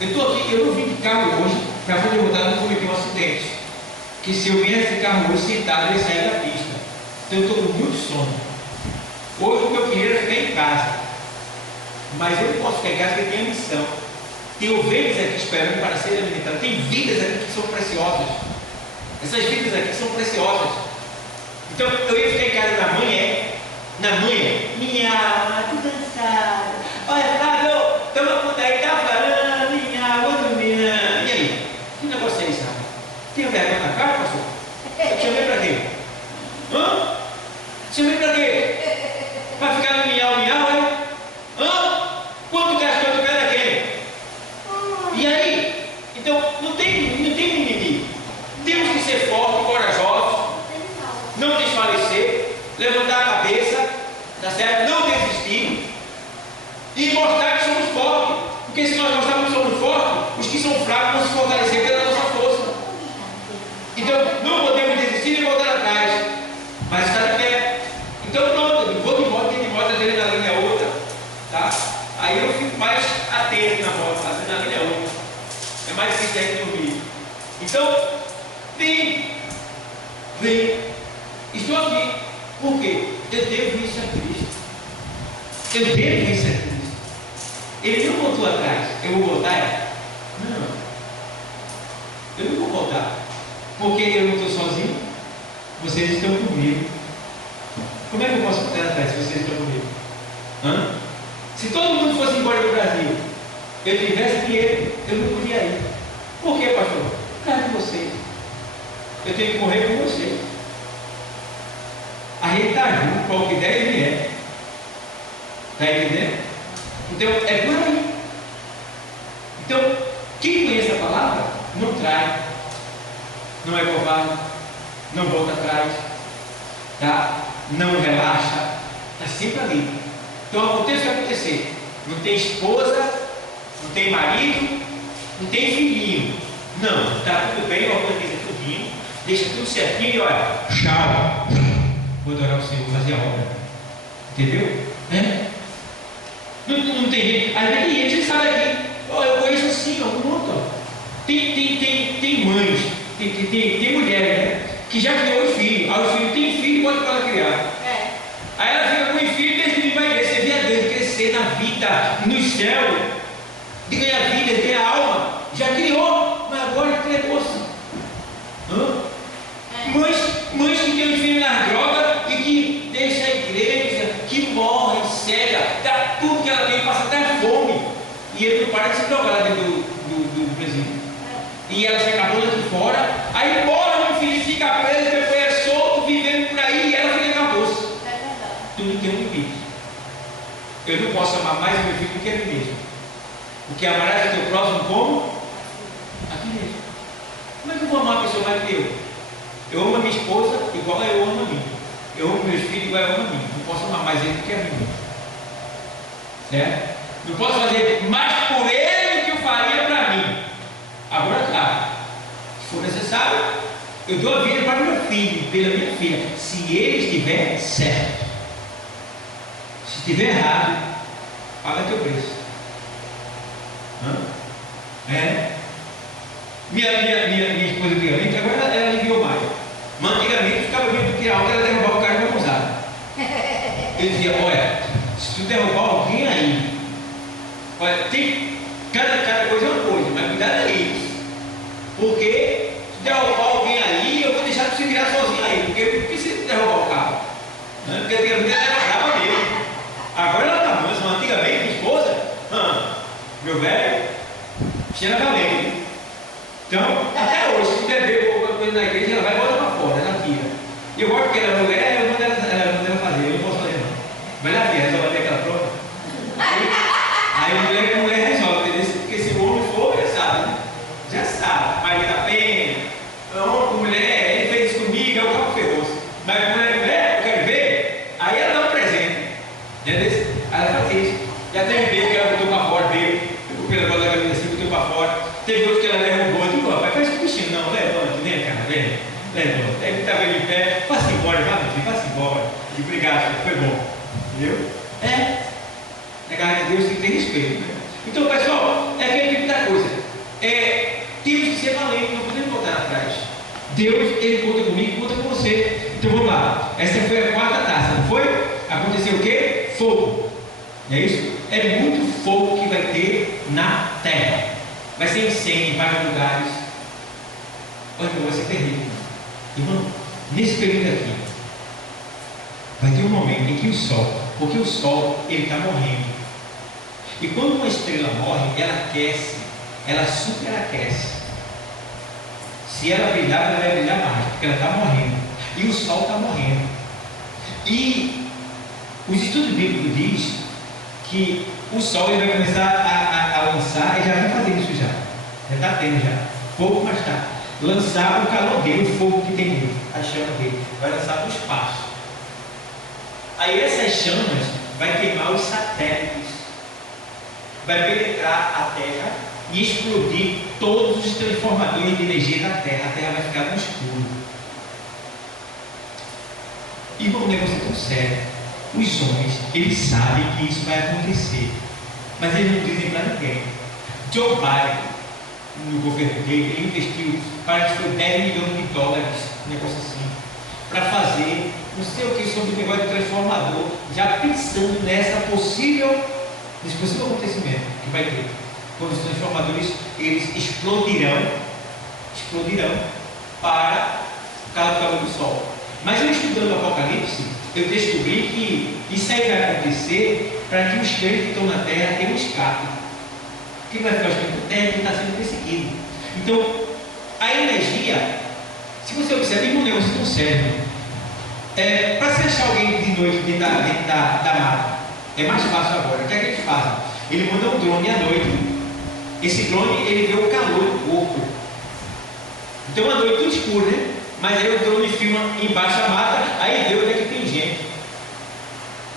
Eu estou aqui, eu não vim de carro hoje para poder voltar, não cometer um acidente. Que se eu viesse de carro hoje sentado, eu ia sair da pista. Então eu estou com muito sono. Hoje o que eu queria era ficar em casa. Mas eu não posso ficar em casa porque tem a missão. Tem ovelhas aqui esperando para serem alimentadas. Tem vidas aqui que são preciosas. Essas vidas aqui são preciosas. Então eu ia ficar em casa na manhã. Minha alma, estou cansada. Olha, Fábio, toma conta aí, tá falando, minha alma, vou dormir. E aí? Que negócio é esse, Fábio? Tem vergonha na cara, pastor? Eu te chamei para quê? Hã? Te chamei para quê? Para ficar no miau, é? Hã? Quanto gastou do pé daquele? E aí? Então, não tem mimimi. Temos que ser fortes, corajosos, não desfalecer, levantar a cabeça, tá certo? Não desistir e mostrar que somos fortes. Porque se nós mostrarmos que somos fortes, os que são fracos vão se fortalecer pela nossa força. Então, não podemos desistir e voltar atrás, mas estar de pé. Então, pronto, eu vou de moto, quem de moto, a adrenalina é outra, tá? Aí eu fico mais atento na moto, a adrenalina é outra. É mais difícil aí dormir. Então, vem. Estou aqui. Por quê? Eu devo isso a Cristo. Eu devo isso a Cristo. Ele não voltou atrás. Eu vou voltar? Não. Eu não vou voltar. Porque eu não estou sozinho. Vocês estão comigo. Como é que eu posso voltar atrás se vocês estão comigo? Se todo mundo fosse embora do Brasil, eu tivesse dinheiro, eu não podia ir. Por quê, pastor? Por causa de vocês. Eu tenho que correr com vocês. A gente está junto, qual que der, ele é. Está entendendo? Então, é por aí. Então, quem conhece a palavra, não trai, não é covarde, não volta atrás, tá? Não relaxa, está sempre ali. Então, aconteça o que acontecer. Não tem esposa, não tem marido, não tem filhinho. Não, está tudo bem, organiza tudinho, deixa tudo certinho e olha, tchau. Vou adorar o Senhor, fazer a obra. Entendeu? Não tem gente. Às vezes tem gente que sabe aqui. Eu conheço assim, um monte. Tem mães, tem mulheres, né? Que já criou os filhos. Aí os filhos têm filho e pode para ela criar. Aí ela fica com os filhos e desde que vai crescer. Você vê a Deus crescer na vida, no céu, de ganhar vida, de ganhar alma. Já criou, mas agora entregou-se. Mães que têm os filhos nas drogas e que deixam a igreja, que morrem, cega, dá tudo que ela tem, passa até fome. E ele não para de se drogar lá dentro do presídio. E ela se acabou aqui fora, aí morre um filho, fica preso, depois é solto, vivendo por aí, e ela fica acabou-se. Tudo tem um limite. Eu não posso amar mais o meu filho do que a mim mesmo. Porque amarás o teu próximo como? A ti mesmo. Como é que eu vou amar a pessoa mais do que eu? Eu amo a minha esposa igual eu amo a mim. Eu amo meus filhos igual eu amo a mim. Não posso amar mais ele do que a mim. Certo? Não posso fazer mais por ele do que eu faria para mim. Agora, claro, se for necessário, eu dou a vida para meu filho, pela minha filha, se ele estiver certo. Se estiver errado, paga teu preço. Minha esposa antigamente, agora ela aliviou mais. Mas antigamente ficava vindo tirar onda, ela derrubava o cara de uma mãozada. Eu dizia, olha, se tu derrubar alguém aí, olha, tem cada coisa é uma coisa, mas cuidado aí. Porque se derrubar alguém aí, eu vou deixar você virar sozinho aí, porque eu preciso derrubar o carro. Porque antigamente ela era brava mesmo. Agora ela está mansa, mas antigamente minha esposa, meu velho, cheira valente. Então, até hoje, se beber alguma coisa na igreja, ela vai e bota para fora, ela tira. E eu gosto que ela é mulher, eu mando ela fazer, eu não posso fazer não. Vai lá ver, resolve até aquela prova. Aí mulher com mulher resolve, entendeu? Porque se o homem for, já sabe, né? Já sabe. Marido da pena, homem com mulher, ele fez isso comigo, é o cabo ferroso. Mas com mulher, eu quero ver, aí ela dá um presente. Entendeu? Aí ela faz isso. E até veio que ela botou para fora, veio, ficou pela bola da cabeça assim, botou para fora. Teve outro que ela derrubou, eu digo, rapaz, faz o bichinho, não, levanta, vem cá, vem, levanta. Aí ele estava ali em pé, faça embora, faça embora. E obrigado, foi bom. Entendeu? Na casa de Deus tem que ter respeito. Né? Então, pessoal, é aquele tipo da coisa. Temos que ser valentes, não podemos voltar atrás. Deus, Ele conta comigo, conta com você. Então vamos lá. Essa foi a quarta taça, não foi? Aconteceu o quê? Fogo. Não é isso? É muito fogo que vai ter na terra. Vai ser incêndio em vários lugares. Olha, vai ser terrível. Irmão, nesse período aqui, vai ter um momento em que o sol, porque o sol, ele está morrendo. E quando uma estrela morre, ela aquece, ela superaquece. Se ela brilhar, ela vai brilhar mais, porque ela está morrendo. E o sol está morrendo. E os estudos bíblicos dizem que o sol ele vai começar a lançar, e já está fazendo isso já está tendo já, pouco mais tarde, lançar o calor dele, o fogo que tem nele, a chama dele, vai lançar para o espaço. Aí essas chamas vai queimar os satélites, vai penetrar a Terra e explodir todos os transformadores de energia da Terra. A Terra vai ficar no escuro. E o negócio é tão sério. Os homens, eles sabem que isso vai acontecer, mas eles não dizem para ninguém. Joe Biden, no governo dele, ele investiu, parece que foi 10 milhões de dólares, um negócio assim, para fazer não sei o que sobre o negócio de transformador, já pensando nessa possível Nesse possível acontecimento que vai ter, quando os transformadores eles explodirão para o calor do sol. Mas eu estudando o Apocalipse, eu descobri que isso aí vai acontecer para que os crentes que estão na terra tenham um escape. Quem vai ficar os crentes na terra que está sendo perseguido. Então, a energia, se você observa, é um negócio tão sério. Para você achar alguém de noite dentro da mata, é mais fácil agora. O que é que eles fazem? Ele manda um drone à noite. Esse drone, ele vê o calor do corpo. Então, à noite tudo escuro, né? Mas aí o drone filma embaixo da mata, aí vê onde é que tem gente.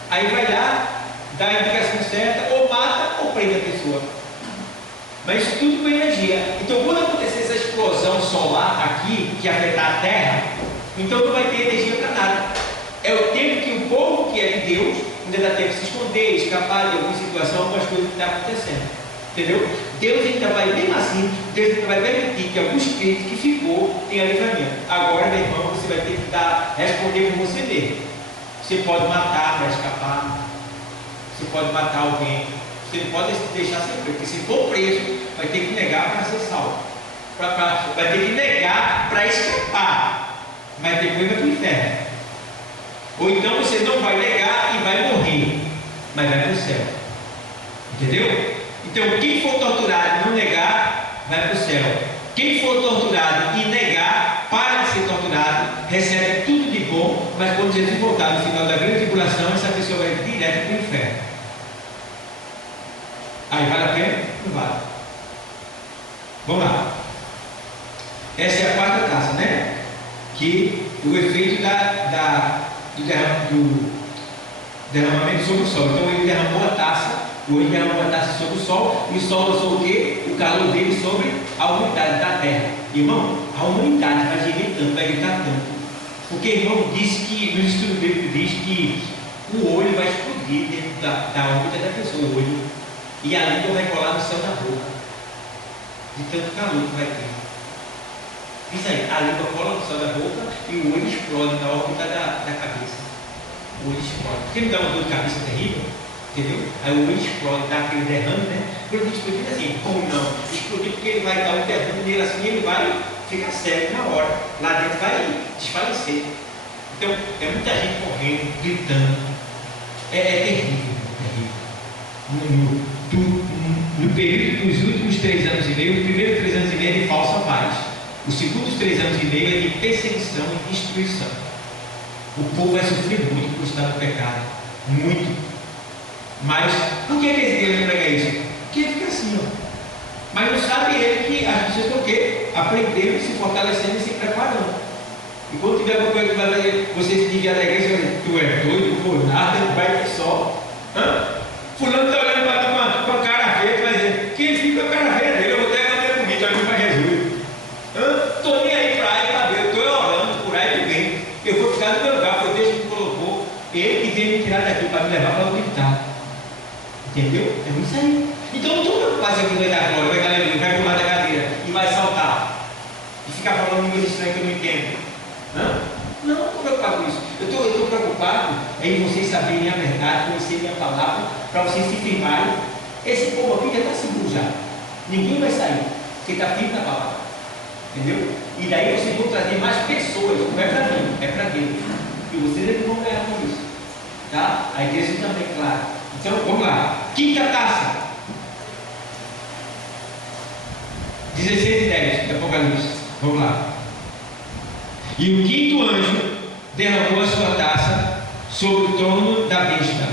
Aí vai lá, dá a indicação certa, ou mata ou prende a pessoa. Mas isso tudo com energia. Então, quando acontecer essa explosão solar aqui, que afetar a Terra, então não vai ter energia para nada. É o tempo que o povo que é de Deus ainda dá tempo de se esconder, escapar de alguma situação, algumas coisas que estão acontecendo. Entendeu? Deus ainda vai, mesmo assim, Deus ainda vai permitir que alguns crentes que ficou tenham livramento. Agora, meu irmão, você vai ter que responder por você mesmo. Você pode matar para escapar. Você pode matar alguém. Você não pode deixar ser preso. Porque se for preso, vai ter que negar para ser salvo. Vai ter que negar para escapar. Mas depois vai para o inferno. Ou então você não vai negar e vai morrer. Mas vai para o céu. Entendeu? Então, quem for torturado e não negar, vai para o céu. Quem for torturado e negar, para de ser torturado, recebe tudo de bom, mas quando Jesus voltar no final da grande tribulação, essa pessoa vai direto para o inferno. Aí vale a pena? Não vale. Vamos lá. Essa é a quarta taça, né? Que o efeito do derramamento sobre o sol. Então ele derramou a taça. O anjo derramou a taça sobre o sol, e o sol lançou o quê? O calor dele sobre a humanidade da terra. Irmão, a humanidade vai gemer tanto, vai gritar tanto. Porque, irmão, disse que, no estudo bíblico diz que o olho vai explodir dentro da órbita da pessoa, o olho. E a língua vai colar no céu da boca. De tanto calor que vai ter. Isso aí, a língua cola no céu da boca e o olho explode na órbita da cabeça. O olho explode. Porque não dá uma dor de cabeça terrível? Entendeu? Aí o olho explode, dá aquele derrame, né? Quando explodir assim, como não? Explodir porque ele vai dar um derrame nele assim, ele vai ficar cego na hora. Lá dentro vai desfalecer. Então, é muita gente morrendo, gritando. É terrível, terrível. No período dos últimos 3 anos e meio, os primeiros 3 anos e meio é de falsa paz. Os segundos 3 anos e meio é de perseguição e destruição. O povo vai sofrer muito por estar no pecado. Muito. Mas, por que esse Deus prega isso? Porque ele fica assim, ó. Mas não sabe ele que as pessoas estão o quê? Aprendendo, se fortalecendo e se preparando. E quando tiver alguma coisa que vai fazer você se desviar da igreja, você vai dizer, tu é doido, não vou nada, não vai ter só. Fulano está olhando para tu com a cara feia, tu vai dizer, que ele fica com a cara feia dele, eu vou ter maneira bonita, olhando para Jesus. Estou nem aí para ir para Deus, estou orando por aí também. Eu vou ficar no meu lugar, foi Deus que me colocou, ele que veio me tirar daqui para me levar para o altar. Entendeu? É isso aí. Então não estou preocupado se alguém vai dar glória, vai dar aleluia, vai pular da cadeira e vai saltar e ficar falando língua estranha que eu não entendo. Não estou preocupado com isso. Eu estou preocupado em vocês saberem a verdade, conhecerem a palavra, para vocês se firmarem. Esse povo aqui já está seguro já. Ninguém vai sair, porque está firme na palavra. Entendeu? E daí vocês vão trazer mais pessoas, não é para mim, é para Deus. E vocês é que vão ganhar com isso. Tá? A igreja também, claro. Então, vamos lá. Quinta taça. 16 e 10 do Apocalipse. Vamos lá. E o quinto anjo derramou a sua taça sobre o trono da besta.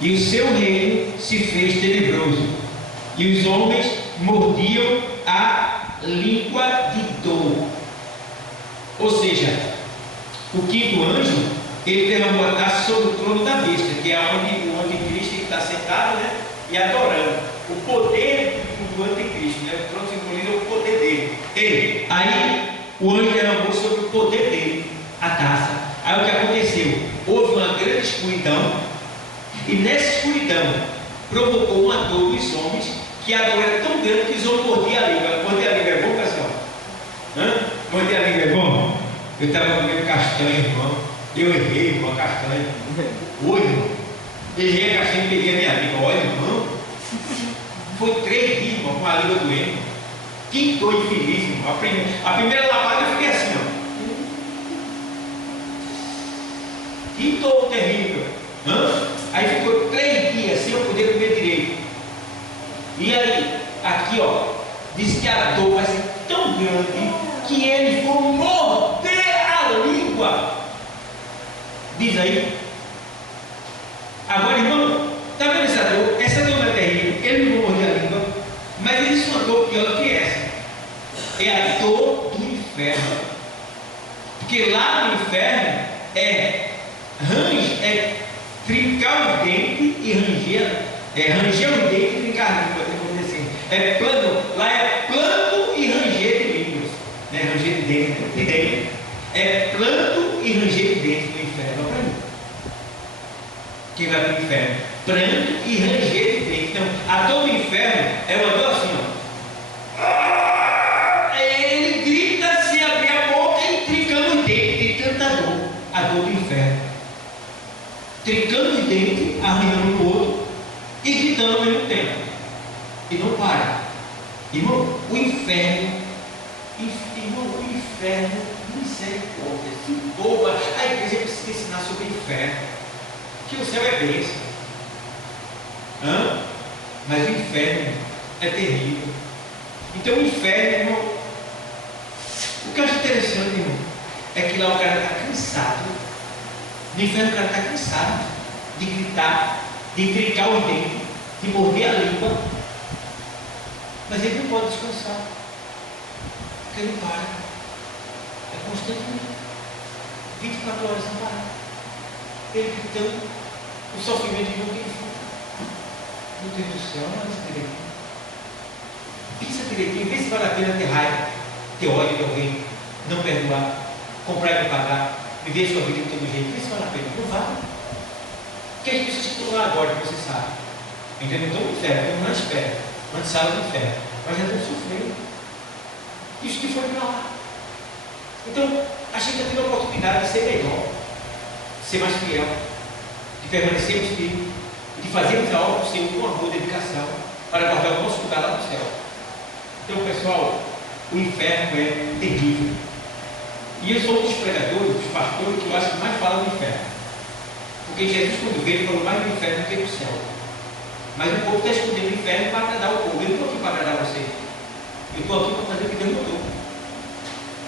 E o seu reino se fez tenebroso. E os homens mordiam a língua de dor. Ou seja, o quinto anjo, ele derramou a taça sobre o trono da besta, que é onde o anticristo está sentado, né? E adorando. O poder do anticristo, né? O trono simboliza o poder dele. Aí o anjo derramou sobre o poder dele a taça. Aí o que aconteceu? Houve uma grande escuridão, e nessa escuridão provocou uma dor dos homens, que a dor era tão grande que os homens mordiam a língua. Morder a língua é bom, pessoal? Morder a língua é bom? Eu estava comendo castanha, irmão. Eu errei, irmão, a castanha. Oi, irmão. Errei a castanha e peguei a minha língua. Olha, irmão. Foi 3 dias, irmão, com a língua doendo. Que dor infeliz, irmão. A primeira lavada eu fiquei assim, ó. Que dor terrível. Aí ficou 3 dias sem eu poder comer direito. E aí, aqui, ó, diz que a dor vai ser tão grande que eles vão morder a língua. Diz aí. Agora, irmão, está vendo essa dor? Essa dor não é terrível. Eles não vão morder a língua, mas existe uma dor pior do que essa. É a dor do inferno. Porque lá no inferno é trincar os dentes e ranger os dentes e trincar a língua, vamos dizer assim. Lá é planto e ranger de línguas, né? Ranger de dentes, é planto e ranger de dentes no inferno. Olha para mim. Quem vai para o inferno? Planto e ranger de dentes. Então, a dor do inferno é uma dor assim, ó. Ele grita sem abrir a boca e trincando os dentes, de tanta dor. A dor do inferno. Trincando os dentes, arranhando o outro e gritando ao mesmo tempo. E não para. Irmão, o inferno, misericórdia, se boba. A igreja precisa ensinar sobre o inferno. Que o céu é bênção. Mas o inferno é terrível. Então o inferno, irmão, o que eu acho interessante, irmão, é que lá o cara está cansado. No inferno o cara está cansado de gritar, de trincar os dentes, de morder a língua. Mas ele não pode descansar. Porque ele não para. É constantemente. 24 horas sem parar. Ele gritando, o sofrimento de não tem fim. Meu Deus do céu, não é isso direitinho. Pensa direitinho, vê se vale a pena ter raiva, ter ódio de alguém, não perdoar, comprar e não pagar, viver a sua vida de todo jeito. Vê se vale a pena. Não vale. Porque as pessoas que estão lá agora, que você sabe, entendeu? Estão no inferno, estão na espera, antes sala do inferno, mas já estão sofrendo. Isso que foi para lá. Então, a gente já teve a oportunidade de ser melhor, de ser mais fiel, de permanecermos firmes, de fazermos a obra do Senhor com amor e dedicação, para guardar o nosso lugar lá no céu. Então, pessoal, o inferno é terrível. E eu sou um dos pregadores, dos pastores, que eu acho que mais falam do inferno. Porque Jesus, quando veio, falou mais do inferno do que do céu. Mas o povo está escondendo o inferno para agradar o povo. Eu não estou aqui para agradar vocês. Eu estou aqui para fazer o que Deus mandou.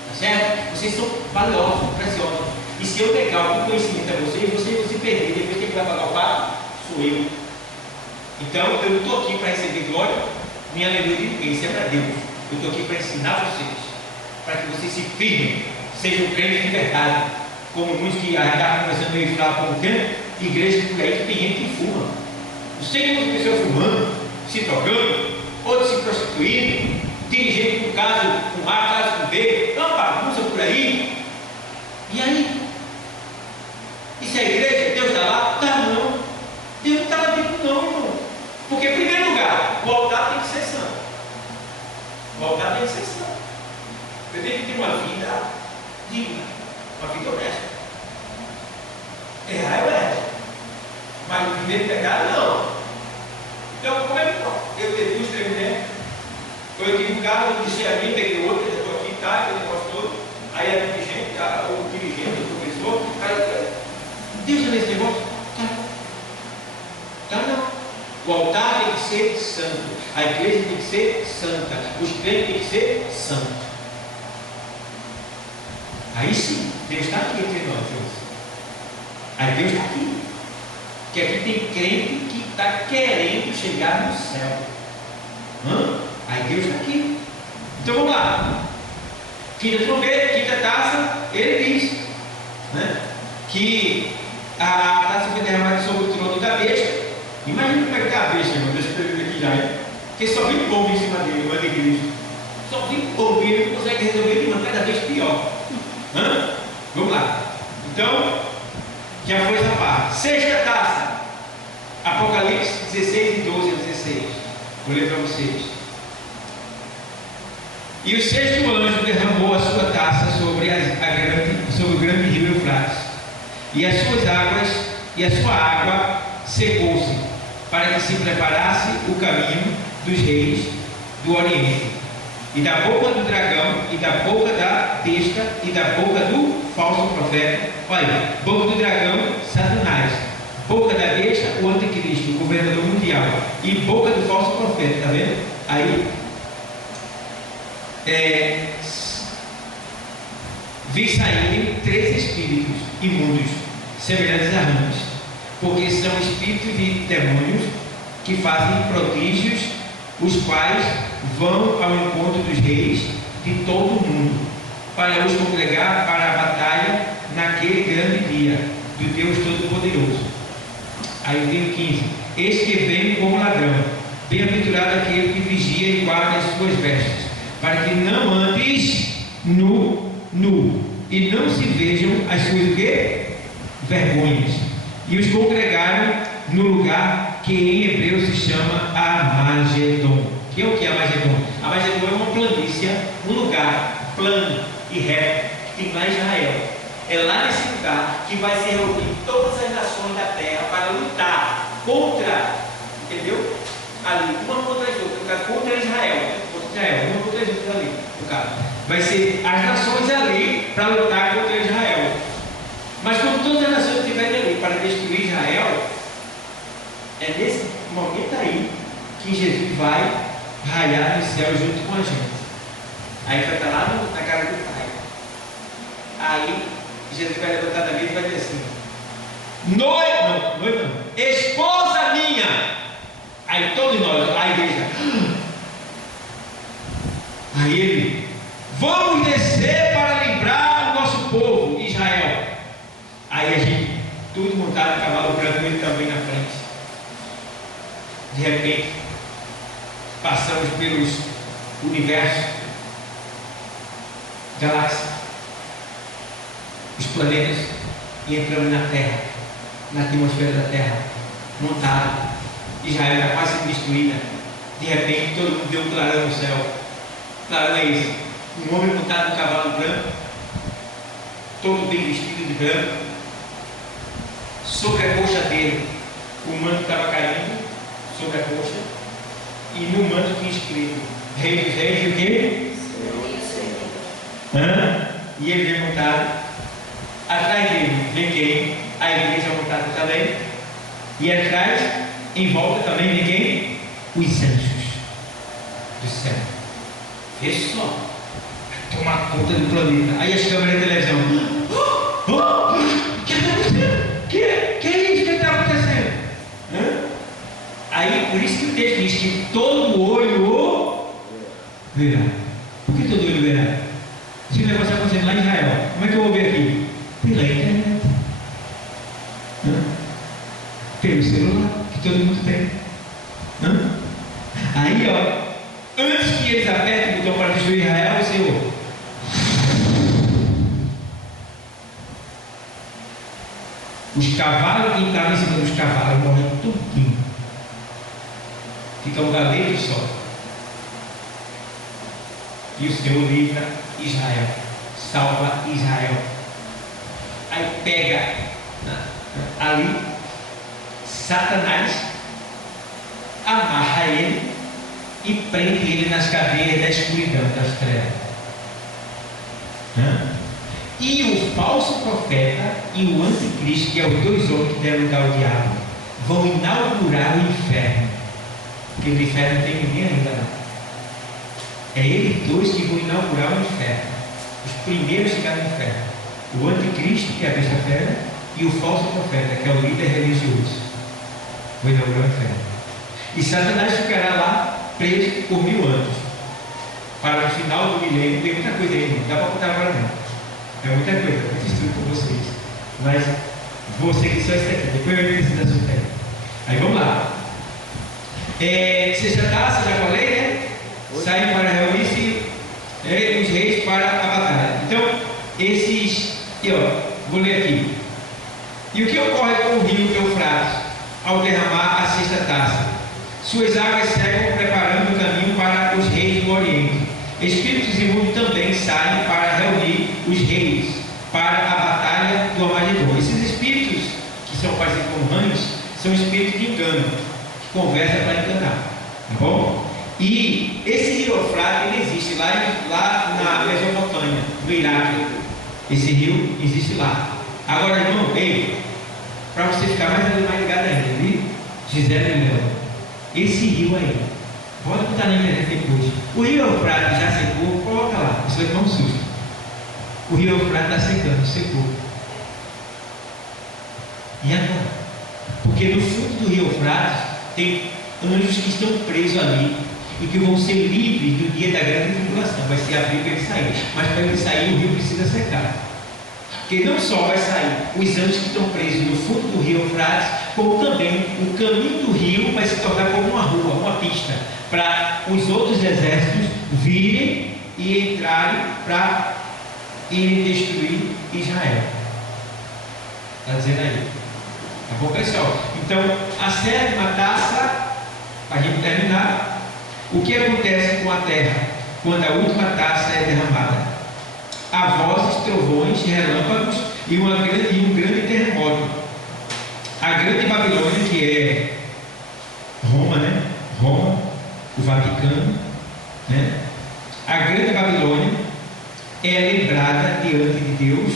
Tá certo? Vocês são valiosos, preciosos. E se eu negar o conhecimento a vocês vão se perder. Depois quem vai pagar o pato sou eu. Então, eu não estou aqui para receber glória, nem aleluia de ninguém. Isso é para Deus. Eu estou aqui para ensinar vocês. Para que vocês se firmem, sejam crentes de verdade. Como muitos que está começando a falar há pouco tempo, igrejas por aí que tem gente que fuma. Não sei quantas pessoas fumando, se tocando, outros se prostituindo, dirigendo com caso com A, caso com B, não bagunça por aí. E aí? Isso é igreja? Deus está lá? Tá não. Deus não está lá dentro não, irmão. Porque em primeiro lugar, o altar tem que ser santo. O altar tem que ser santo. Eu tenho que ter uma vida digna, uma vida honesta. Errar eu erro. Mas o primeiro pecado não. Então como é que pode? Eu tenho 2, 3 mulheres. Eu tive um carro, eu disse a mim, peguei outro, eu estou aqui, tá, aquele negócio todo. Aí a dirigente, o professor, aí Deus já nesse negócio? Tá não. O altar tem que ser santo, a igreja tem que ser santa, os crentes têm que ser santos. Aí sim, Deus está aqui entre nós, Deus. Aí Deus está aqui. Porque aqui tem crente que está querendo chegar no céu. Aí Deus está aqui. Então vamos lá. Quinta trombeta, quinta taça, ele diz, né, que a taça foi derramada sobre o trono da besta. Imagina como é que está a besta, irmão. Deixa eu ver aqui já, hein? Porque só vem pombo em cima dele, o anticristo. Só vem pombo, ele não consegue resolver nenhuma, cada vez pior. Vamos lá. Então, já foi essa parte. Sexta taça. Apocalipse 16, 12 a 16. Vou ler para vocês. E o sexto anjo derramou a sua taça sobre o grande rio Eufrates, e as suas águas, e a sua água secou-se, para que se preparasse o caminho dos reis do Oriente, e da boca do dragão, e da boca da besta, e da boca do falso profeta. Olha, boca do dragão, Satanás, boca da besta, o anticristo, o governador mundial, e boca do falso profeta, está vendo? Aí vi saírem 3 espíritos imundos, semelhantes a rãs, porque são espíritos de demônios que fazem prodígios, os quais vão ao encontro dos reis de todo o mundo, para os congregar para a batalha naquele grande dia do Deus Todo-Poderoso. Aí vem o 15: eis que vem como ladrão, bem-aventurado aquele que vigia e guarda as suas vestes, para que não andes nu, e não se vejam as suas vergonhas. E os congregaram no lugar que em hebreu se chama Armagedon. Que é o que é Armagedon? Armagedon é uma planície, um lugar plano e reto que tem lá em Israel. É lá nesse lugar que vai se reunir todas as nações da terra para lutar contra, entendeu? Ali, uma contra as outras, contra Israel, uma contra as outras ali, no caso. Vai ser as nações ali para lutar contra Israel. Mas quando todas as nações estiverem ali para destruir Israel, é nesse momento aí que Jesus vai raiar no céu junto com a gente. Aí vai estar lá na casa do Pai. Aí Jesus vai levantar da mesa e vai dizer assim: noiva não, esposa minha. Aí todos nós, a igreja, aí ele: vamos descer para livrar o nosso povo, Israel. Aí a gente, tudo montado em cavalo branco, ele também na frente. De repente, passamos pelos universos, galáxias, os planetas, e entramos na Terra, na atmosfera da Terra, montado. Israel está quase sendo destruída. De repente, todo mundo deu um clarão no céu. Clarão é isso: um homem montado no cavalo branco, todo bem vestido de branco. Sobre a coxa dele, o manto estava caindo sobre a coxa, e no manto tinha escrito: Rei dos Reis e o quê? E ele vem montado. Atrás dele vem quem? A igreja montada também. E atrás, em volta também vem quem? Os anjos do céu. Veja só, tomar conta do planeta. Aí as câmeras de televisão: o que está acontecendo? Que é isso que está acontecendo? Aí, por isso que o texto diz que todo olho o verá. Por que todo olho verá? Se o negócio está acontecendo lá em Israel, como é que eu vou ver aqui? Pela internet, pelo celular, que todo mundo tem. Aí, ó, antes que eles apertem o botão para destruir Israel, o Senhor os cavalos, quem estava em cima dos cavalos, morrem tudinho. Fica um galeto só. E o Senhor livra Israel, salva Israel. Aí pega ali Satanás, amarra ele e prende ele nas cadeias da escuridão, das trevas. E o falso profeta e o anticristo, que é os 2 homens que deram lugar ao diabo, vão inaugurar o inferno. Porque no inferno não tem ninguém ainda não. É eles 2 que vão inaugurar o inferno. Os primeiros chegaram no inferno: o anticristo, que é a besta fera, e o falso profeta, que é o líder religioso. Vou inaugurar o inferno. E Satanás ficará lá preso por 1000 anos. Para o final do milênio. Tem muita coisa aí, não dá para contar agora não. É muita coisa, eu instruo com vocês. Mas vou seguir só isso aqui. Depois eu preciso da sua terra. Aí vamos lá. Sexta taça, já falei, né? Saem para reunir-se os reis para a batalha. Então, esses. E vou ler aqui. E o que ocorre com o rio Eufrates ao derramar a sexta taça? Suas águas secam, preparando o caminho para os reis do Oriente. Espíritos imundos também saem para reunir os reis para a batalha do Armagedon. Esses espíritos, que são parecidos com rãs, são espíritos de engano, que conversam para enganar. Tá bom? E esse rio Eufrates, ele existe lá na Mesopotâmia, no Iraque. Esse rio existe lá. Agora, irmão, ei, para você ficar mais ligado ainda, viu? Gisele e Léo, esse rio aí, pode botar na internet depois. O rio Eufrates já secou, coloca lá, você vai tomar um susto. O rio Eufrates está secando, secou. E agora? Porque no fundo do rio Eufrates tem anjos que estão presos ali e que vão ser livres do dia da grande tribulação. Vai ser abrir para ele sair. Mas para ele sair, o rio precisa secar. Porque não só vai sair os anjos que estão presos no fundo do rio Eufrates, como também o caminho do rio vai se tornar como uma rua, uma pista, para os outros exércitos virem e entrarem para irem destruir Israel. Está dizendo aí. Tá bom, pessoal? Então, a sétima taça, para a gente terminar, o que acontece com a terra quando a última taça é derramada? Há vozes, trovões, relâmpagos e um grande terremoto. A grande Babilônia, que é Roma, né? Roma, o Vaticano, né? A grande Babilônia é lembrada diante de Deus.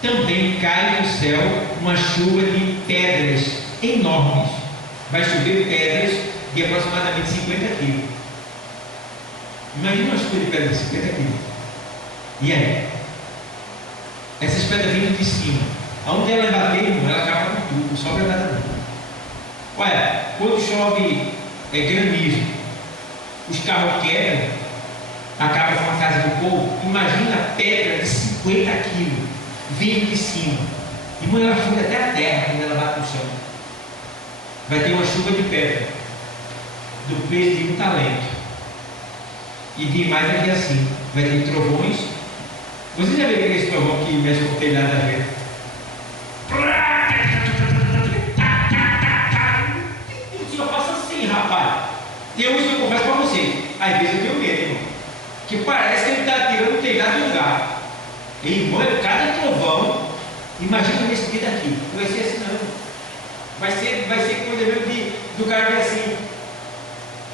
Também cai do céu uma chuva de pedras enormes. Vai chover pedras de aproximadamente 50 quilos. Imagina uma chuva de pedras de 50 quilos. E aí? Essas pedras vindo de cima. Aonde ela bater, ela acaba com tudo, não sobra nada não. Olha, quando chove granizo, os carros quebram, acaba com a casa do povo. Imagina pedra de 50 quilos vindo de cima. E ela fura até a terra quando ela bate no chão. Vai ter uma chuva de pedra do peso de um talento. E de mais aqui assim, vai ter trovões. Você já viu aquele trovão que mexe com o telhado da vez? Eu faço assim, rapaz. Tem uns que eu confesso para você. Às vezes eu tenho medo, irmão. Que parece que ele está tirando o telhado do lugar. E, irmão, cada trovão. Imagina nesse dia daqui. Não vai ser assim, não. Vai ser coisa mesmo do cara que é assim.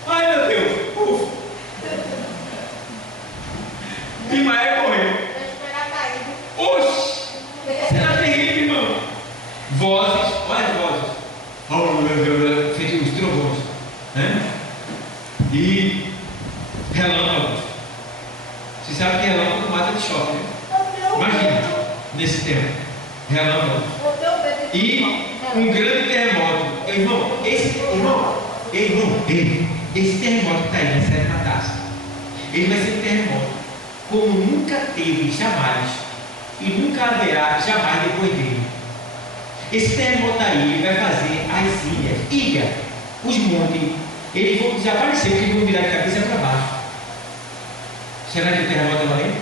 Ai, meu Deus. Ufa. E Maia correu. Oxi! Será terrível, irmão. Vozes, olha as vozes. Feito os trovões, né? E relâmpagos. Você sabe que relâmpago mata de choque, né? Imagina, nesse tempo. Relâmpagos. E um grande terremoto. Irmão, esse terremoto que está aí na sétima taça, ele vai ser um terremoto como nunca teve jamais e nunca haverá jamais depois dele. Esse terremoto aí, ele vai fazer as ilhas, os montes, eles vão desaparecer, porque eles vão virar de cabeça para baixo. Será que o terremoto é valente?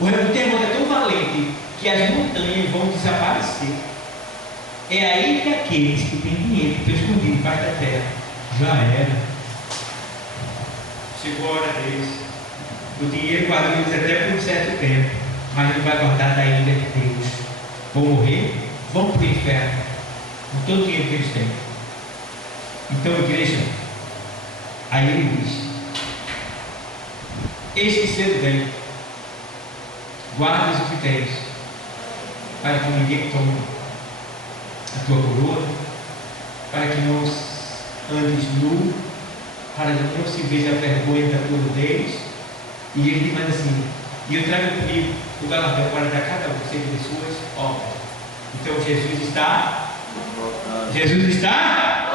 O terremoto é tão valente que as montanhas vão desaparecer. É aí que aqueles que têm dinheiro, que estão escondidos embaixo da terra, já era. Chegou a hora deles. O dinheiro guardou eles até por um certo tempo, mas não vai guardar da ilha de Deus. Vão morrer, vão para o inferno, com todo o dinheiro que eles têm. Então, igreja, aí ele diz: eis que cedo vem, guardas o que tens, para que ninguém tome a tua coroa, para que não andes nu, para que não se veja a vergonha da tua nudez. E ele diz mais assim: e eu trago comigo o galardão para dar cada um segundo as suas obras. Então Jesus está